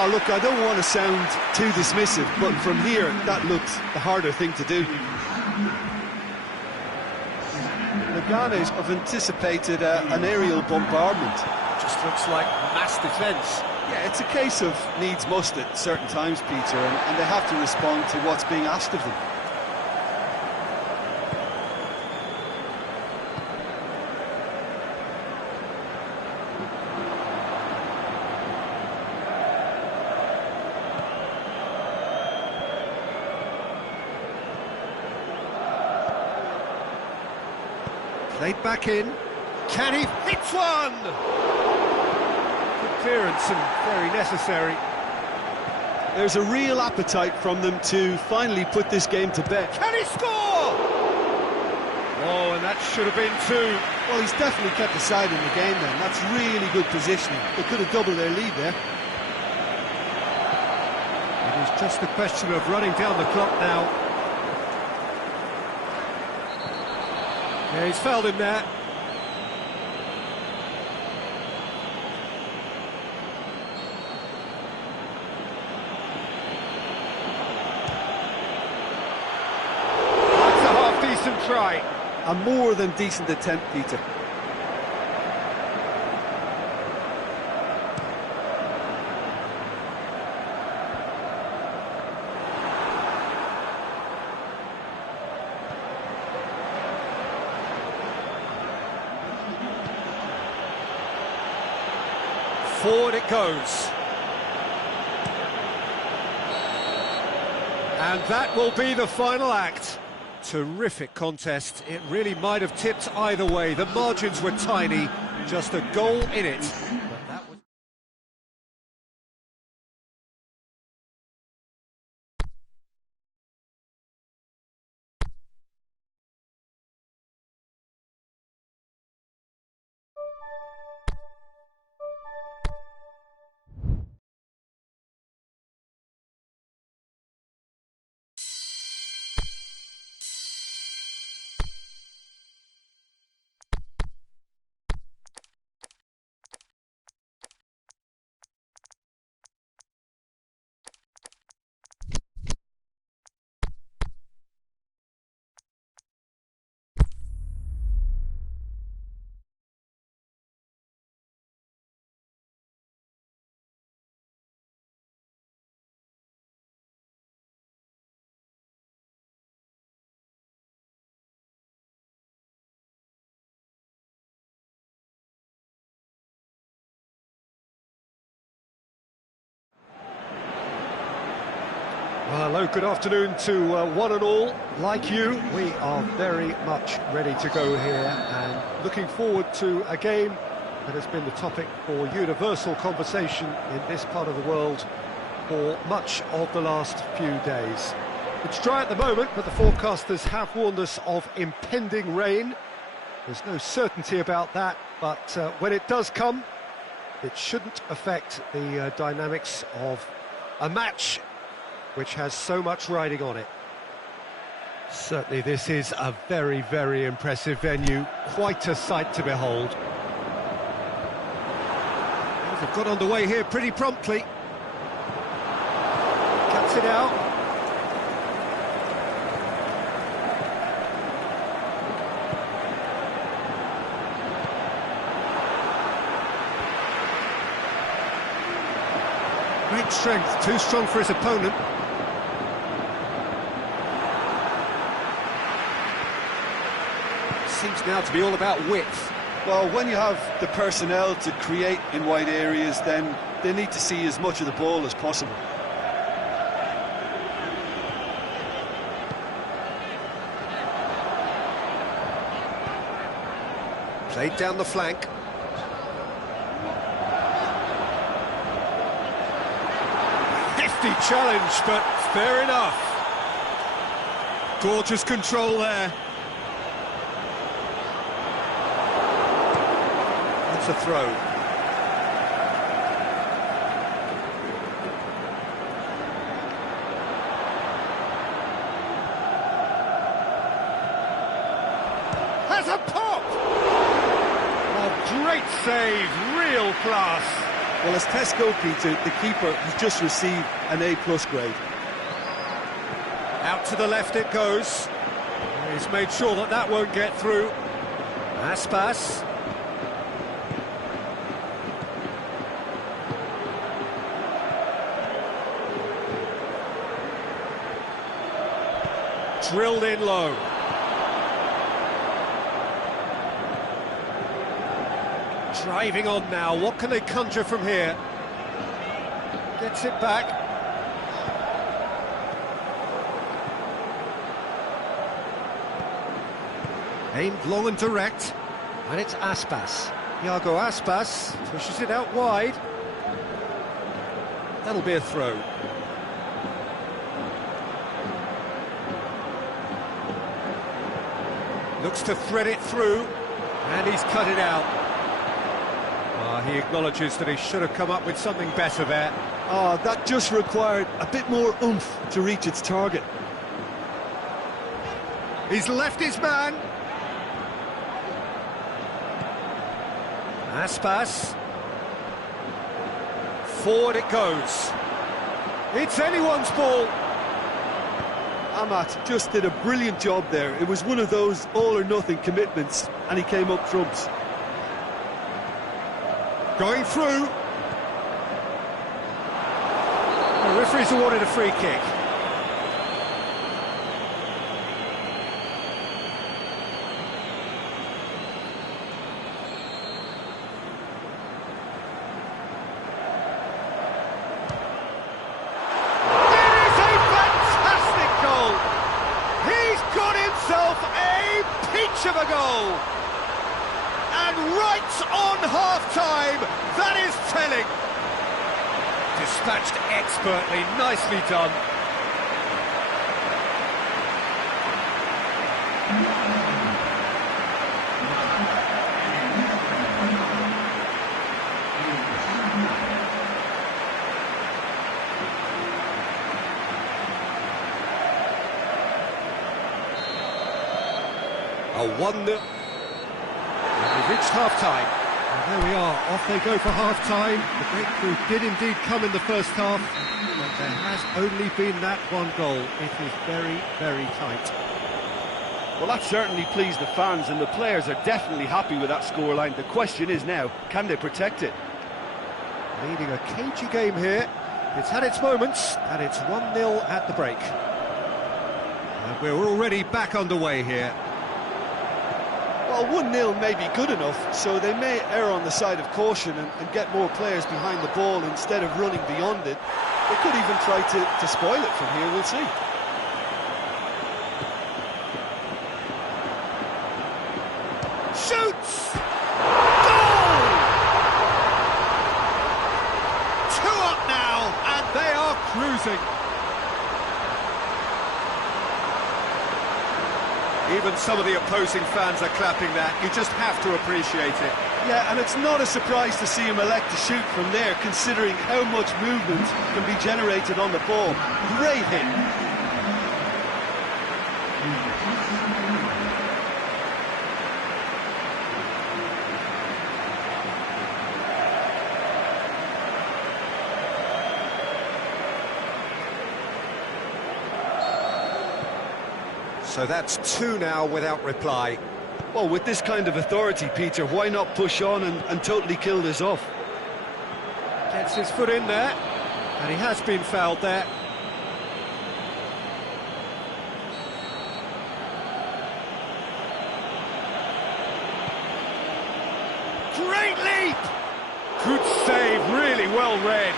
Oh, look, I don't want to sound too dismissive, but from here, that looked the harder thing to do. The Ghanas have anticipated an aerial bombardment. Just looks like mass defence. Yeah, it's a case of needs must at certain times, Peter, and they have to respond to what's being asked of them. Played back in. Can he hit one? Good clearance and very necessary. There's a real appetite from them to finally put this game to bed. Can he score? Oh, and that should have been two. Well, he's definitely kept the side in the game then. That's really good positioning. They could have doubled their lead there. It is just a question of running down the clock now. Yeah, he's fouled him there. That's a half-decent try. A more than decent attempt, Peter. Forward it goes. And that will be the final act. Terrific contest. It really might have tipped either way. The margins were tiny, just a goal in it. Hello, good afternoon to one and all. Like you, we are very much ready to go here and looking forward to a game that has been the topic for universal conversation in this part of the world for much of the last few days. It's dry at the moment, but the forecasters have warned us of impending rain. There's no certainty about that, but when it does come, it shouldn't affect the dynamics of a match which has so much riding on it. Certainly this is a very, very impressive venue, quite a sight to behold. They've got underway here pretty promptly. Cuts it out. Great strength, too strong for his opponent. Seems now to be all about width. Well, when you have the personnel to create in wide areas, then they need to see as much of the ball as possible. Played down the flank. Hefty challenge, but fair enough. Gorgeous control there. That's a throw. Has a pop! Oh, great save, real class. Well, as Tescopi, the keeper has just received an A+ grade. Out to the left it goes. He's made sure that that won't get through. Aspas. Drilled in low. Driving on now, what can they conjure from here? Gets it back. Aimed long and direct, and it's Aspas. Iago Aspas pushes it out wide. That'll be a throw. Looks to thread it through, and he's cut it out. He acknowledges that he should have come up with something better there. That just required a bit more oomph to reach its target. He's left his man. Aspas. Forward it goes. It's anyone's ball. Amat just did a brilliant job there. It was one of those all-or-nothing commitments, and he came up trumps. Going through. The referee's awarded a free kick. It is a fantastic goal. He's got himself a peach of a goal. And right on half-time, that is telling. Dispatched expertly, nicely done. A 1-0. We've reached half-time. And there we are, off they go for half-time. The breakthrough did indeed come in the first half, but there has only been that one goal. It is very, very tight. Well, that certainly pleased the fans, and the players are definitely happy with that scoreline. The question is now, can they protect it? Leading a cagey game here. It's had its moments, and it's 1-0 at the break. And we're already back underway here. Well, 1-0 may be good enough, so they may err on the side of caution and get more players behind the ball instead of running beyond it. They could even try to spoil it from here, we'll see. Shoots! Goal! 2 up now, and they are cruising. Even some of the opposing fans are clapping that. You just have to appreciate it. Yeah, and it's not a surprise to see him elect to shoot from there, considering how much movement can be generated on the ball. Great hit. So that's 2 now without reply. Well, with this kind of authority, Peter, why not push on and totally kill this off? Gets his foot in there, and he has been fouled there. Great leap! Good save, really well read.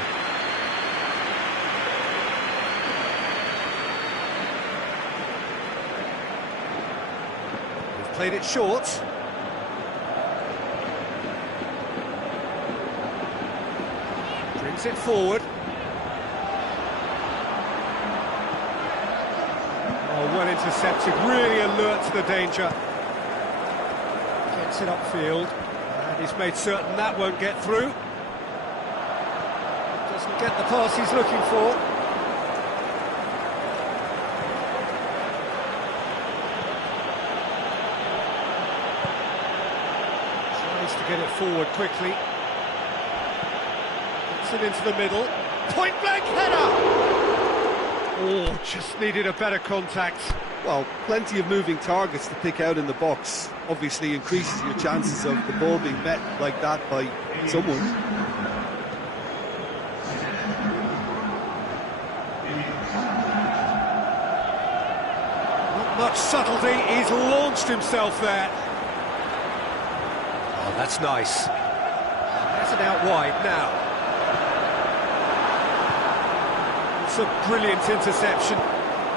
Played it short. Brings it forward. Oh, well intercepted, really alert to the danger. Gets it upfield, and he's made certain that won't get through. Doesn't get the pass he's looking for. To get it forward quickly. Gets it into the middle. Point blank header! Oh, just needed a better contact. Well, plenty of moving targets to pick out in the box. Obviously increases your chances of the ball being met like that by someone. Not much subtlety, he's launched himself there. Oh, that's nice. Has it out wide now. It's a brilliant interception.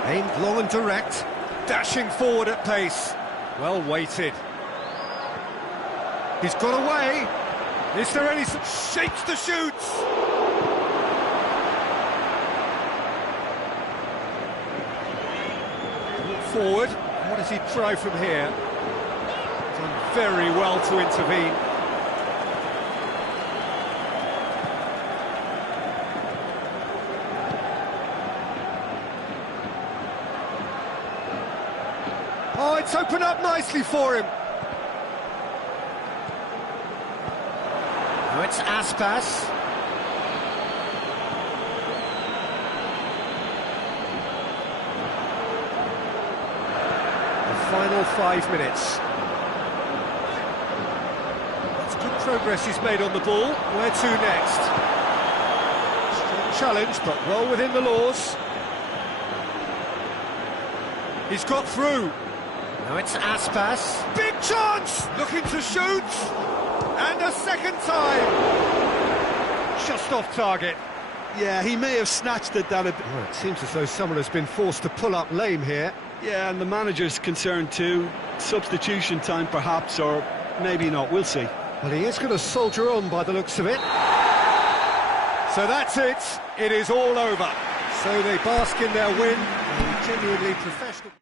Aimed long and direct. Dashing forward at pace. Well weighted. He's got away. Is there any... Shapes to shoot! Forward. What does he try from here? Done very well to intervene. Oh, it's opened up nicely for him. Now it's Aspas. The final 5 minutes. That's good progress he's made on the ball. Where to next? Strong challenge, but well within the laws. He's got through. Now it's Aspas. Big chance! Looking to shoot! And a second time! Just off target. Yeah, he may have snatched it down a bit. Well, it seems as though someone has been forced to pull up lame here. Yeah, and the manager's concerned too. Substitution time perhaps, or maybe not, we'll see. Well, he is going to soldier on by the looks of it. So that's it. It is all over. So they bask in their win. A genuinely professional...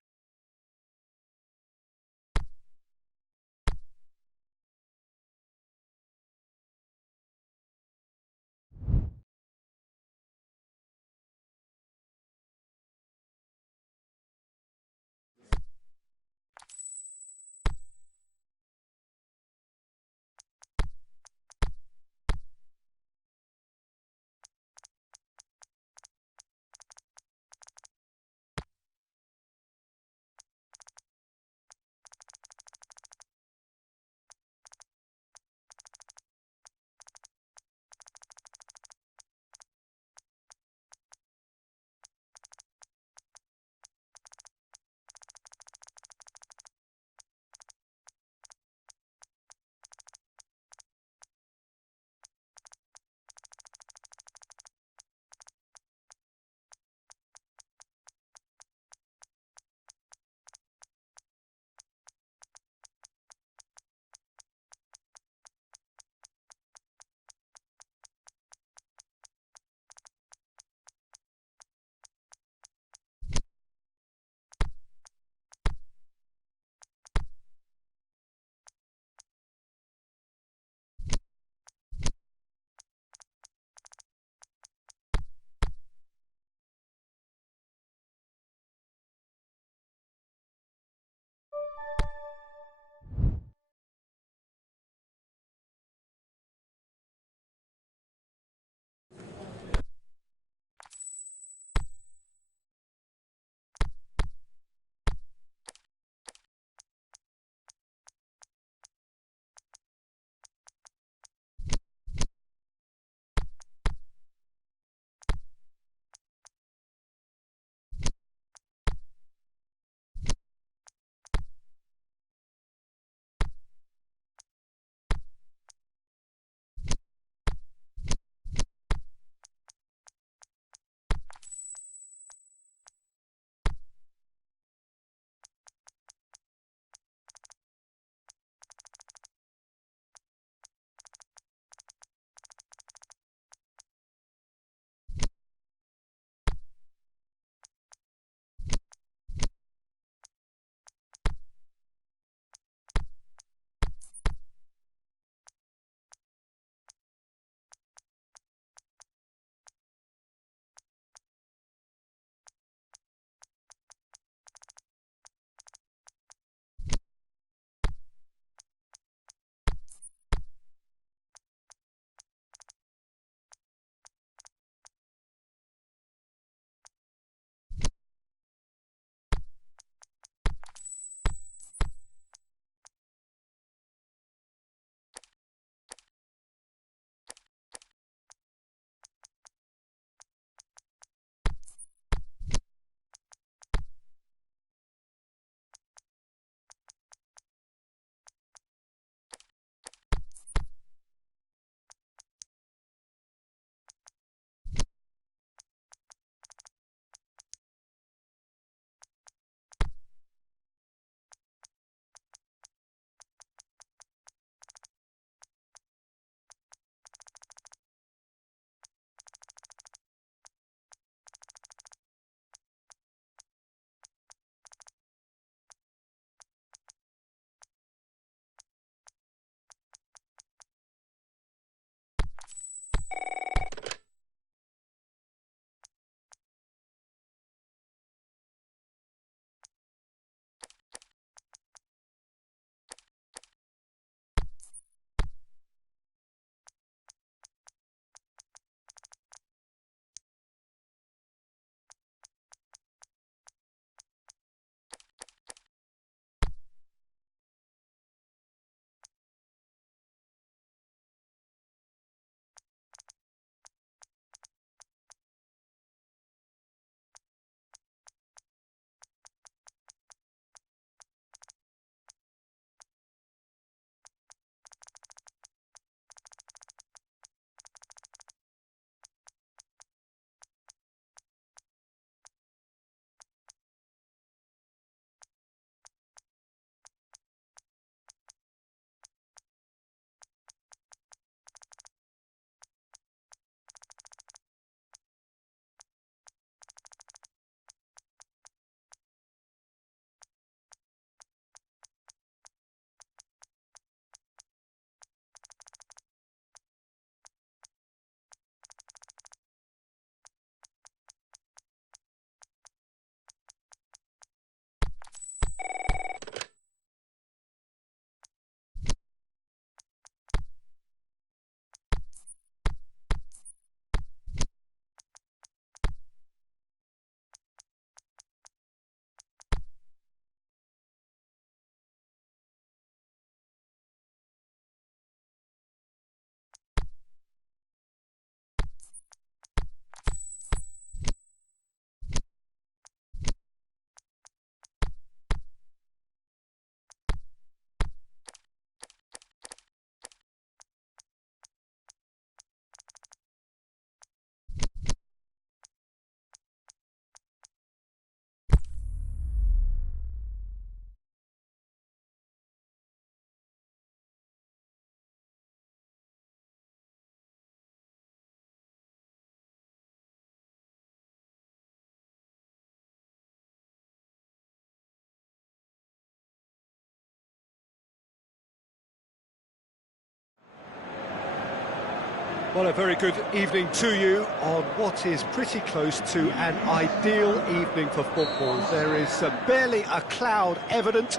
Well, a very good evening to you on what is pretty close to an ideal evening for football. There is barely a cloud evident.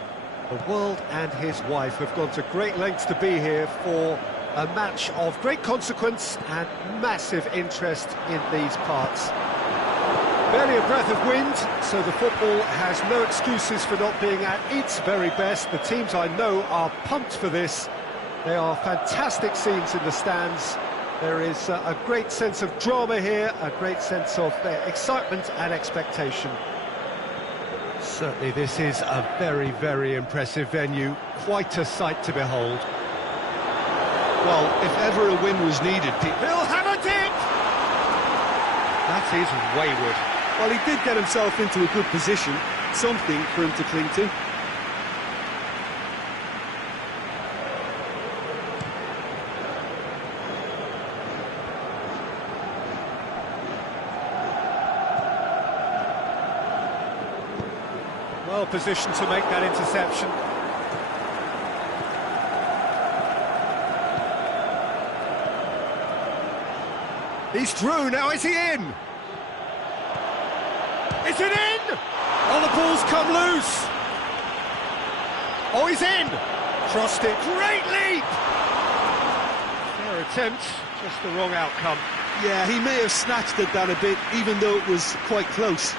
The world and his wife have gone to great lengths to be here for a match of great consequence and massive interest in these parts. Barely a breath of wind, so the football has no excuses for not being at its very best. The teams I know are pumped for this. They are fantastic scenes in the stands. There is a great sense of drama here, a great sense of excitement and expectation. Certainly this is a very, very impressive venue. Quite a sight to behold. Well, if ever a win was needed, He'll have a dig! That is wayward. well, he did get himself into a good position, something for him to cling to. Well positioned to make that interception. He's through, now is he in? Is it in? Oh, the ball's come loose. Oh, he's in. Crossed it, great leap! Fair attempt, just the wrong outcome. Yeah, he may have snatched at that a bit, even though it was quite close.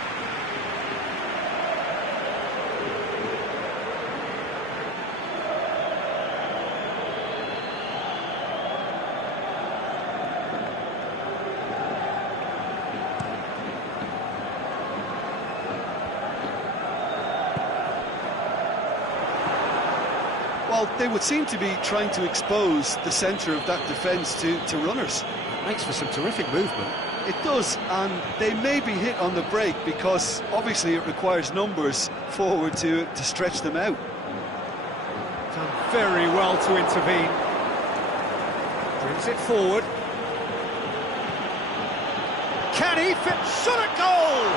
Well, they would seem to be trying to expose the centre of that defence to runners. Makes for some terrific movement. It does, and they may be hit on the break because obviously it requires numbers forward to stretch them out. Done very well to intervene. Brings it forward. Can he fit? Shot at goal!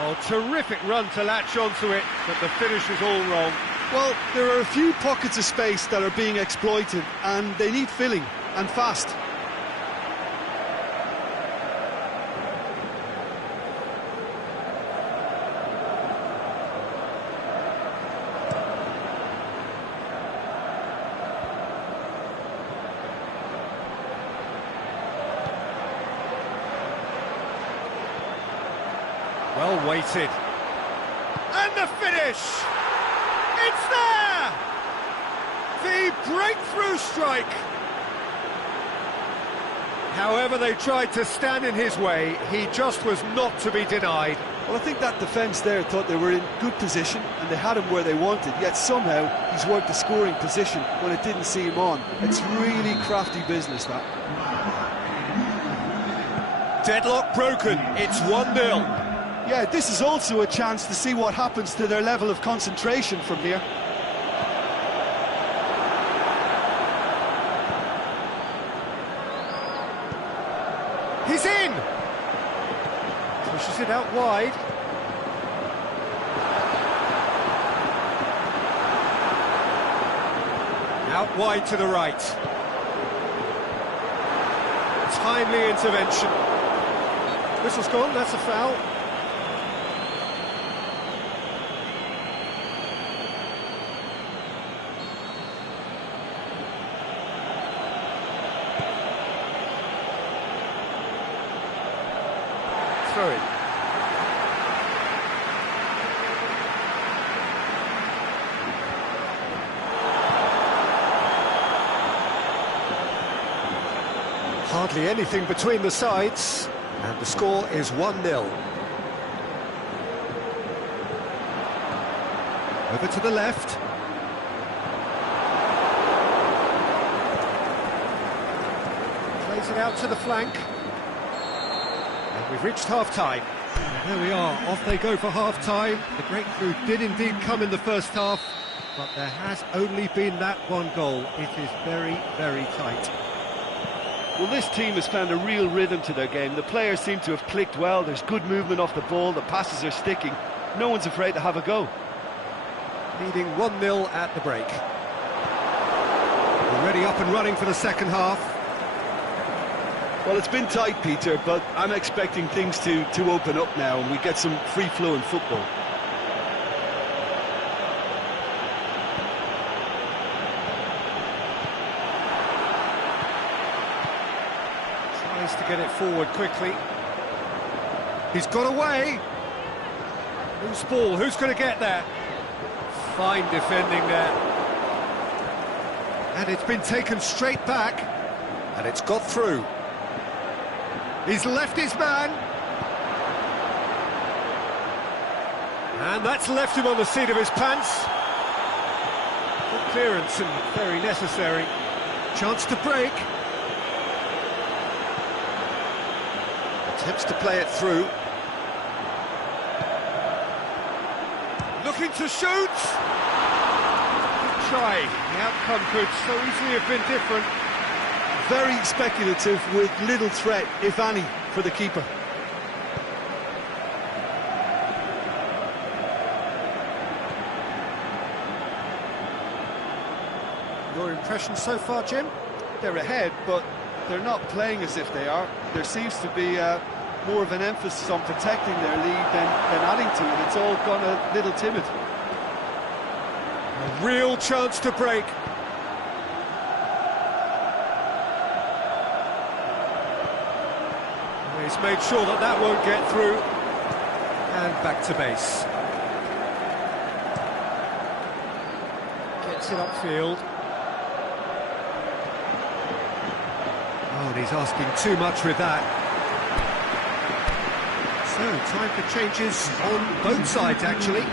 Oh, terrific run to latch onto it, but the finish is all wrong. Well, there are a few pockets of space that are being exploited, and they need filling, and fast. Well weighted. And the finish! It's there! The breakthrough strike! However they tried to stand in his way, he just was not to be denied. Well, I think that defence there thought they were in good position, and they had him where they wanted, yet somehow he's worked the scoring position when it didn't see him on. It's really crafty business, that. Deadlock broken, it's 1-0. Yeah, this is also a chance to see what happens to their level of concentration from here. He's in! Pushes it out wide. Out wide to the right. Timely intervention. Whistle's gone, that's a foul. Throw it. Hardly anything between the sides, and the score is 1-0. Over to the left. Plays it out to the flank. And we've reached half-time. There we are, off they go for half-time. The breakthrough did indeed come in the first half, but there has only been that one goal. It is very, very tight. Well, this team has found a real rhythm to their game. The players seem to have clicked well. There's good movement off the ball. The passes are sticking. No one's afraid to have a go. Leading 1-0 at the break. Already up and running for the second half. Well, it's been tight, Peter, but I'm expecting things to open up now and we get some free-flowing football. Tries to get it forward quickly. He's got away. Loose ball, who's going to get there? Fine defending there. And it's been taken straight back. And it's got through. He's left his man. And that's left him on the seat of his pants. Good clearance and very necessary. Chance to break. Attempts to play it through. Looking to shoot. Good try. The outcome could so easily have been different. Very speculative with little threat, if any, for the keeper. Your impression so far, Jim? They're ahead, but they're not playing as if they are. There seems to be more of an emphasis on protecting their lead than adding to it. It's all gone a little timid. A real chance to break. He's made sure that that won't get through. And back to base. Gets it upfield. Oh, and he's asking too much with that. So, time for changes on both sides, actually.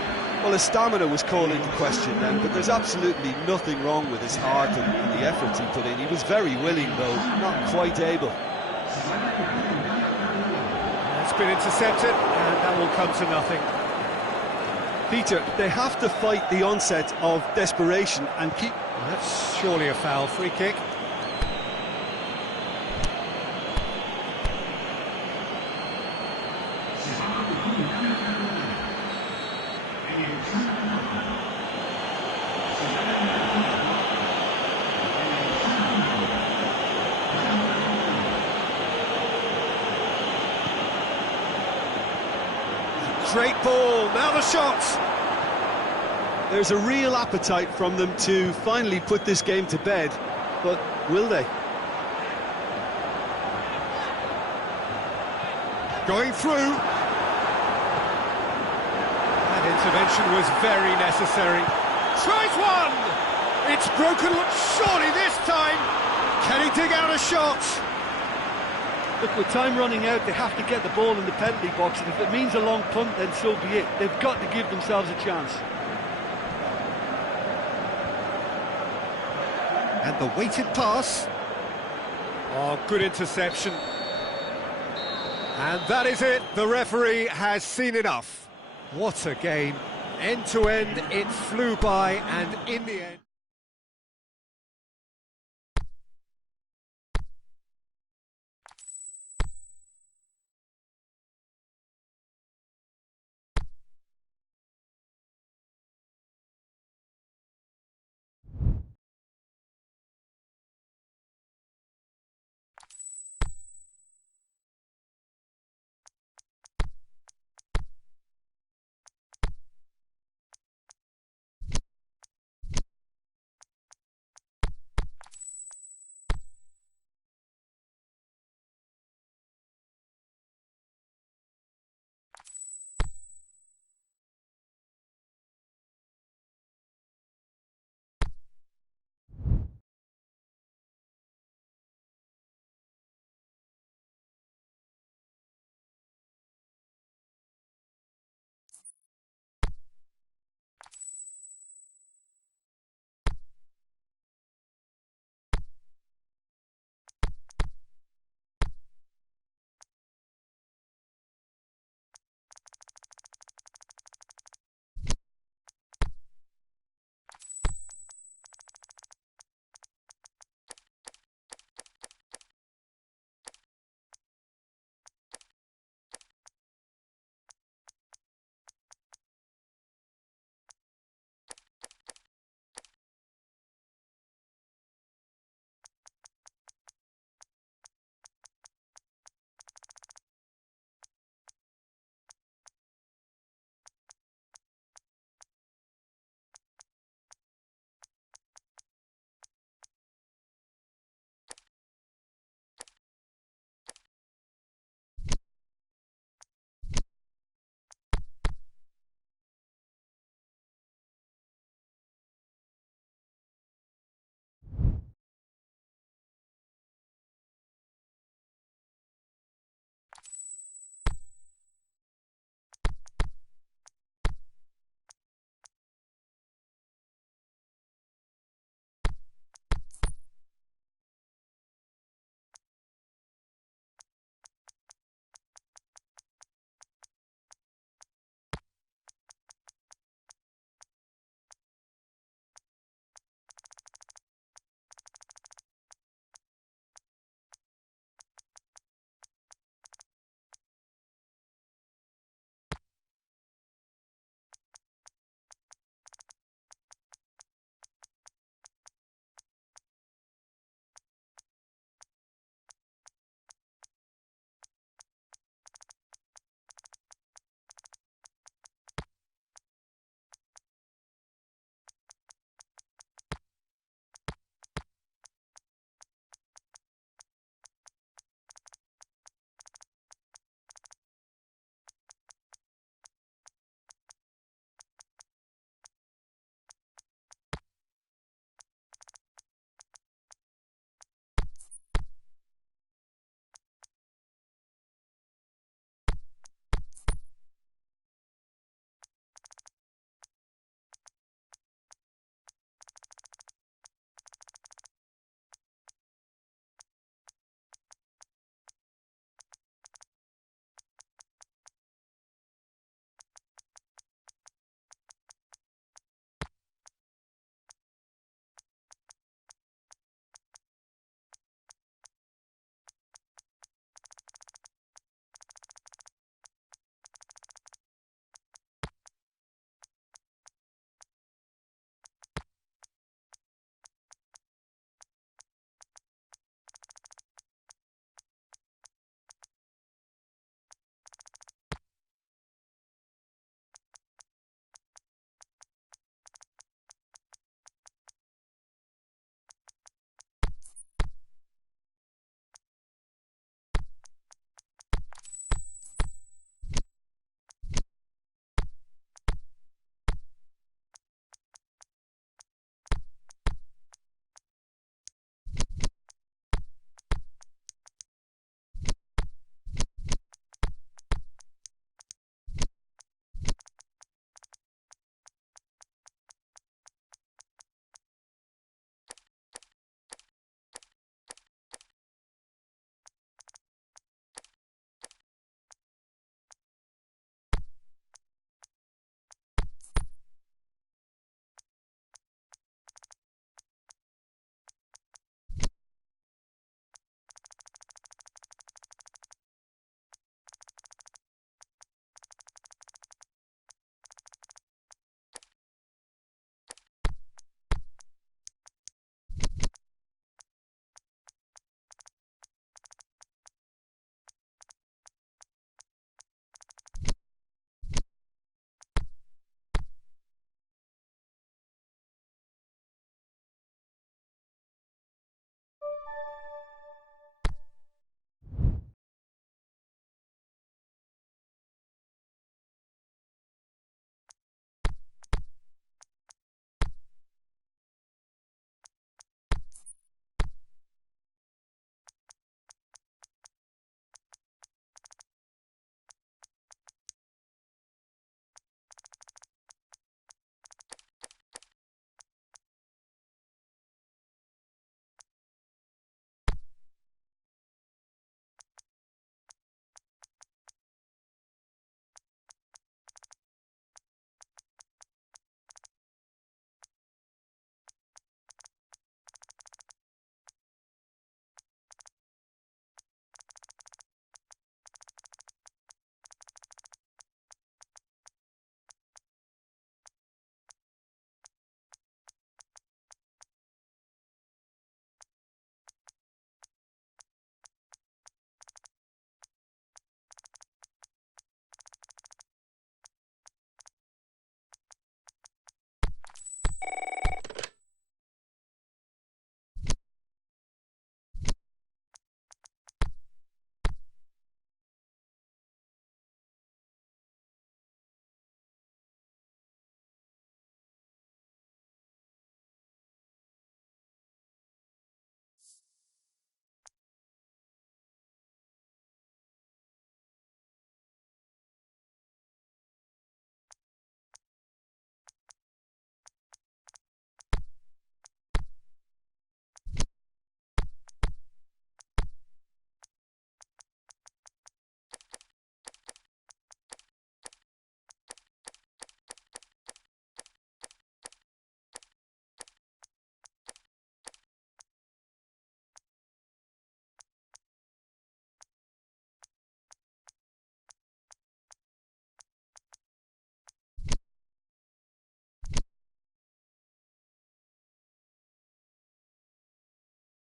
Well, his stamina was called into question then, but there's absolutely nothing wrong with his heart and the effort he put in. He was very willing, though, not quite able. It's been intercepted, and that will come to nothing. Peter, they have to fight the onset of desperation and keep... Well, that's surely a foul. Free kick. Great ball, now the shots! There's a real appetite from them to finally put this game to bed, but will they? Going through. That intervention was very necessary. Tries one! It's broken, surely this time! Can he dig out a shot? Look, with time running out, they have to get the ball in the penalty box, and if it means a long punt, then so be it. They've got to give themselves a chance. And the weighted pass. Oh, good interception. And that is it. The referee has seen enough. What a game. End to end, it flew by, and in the end...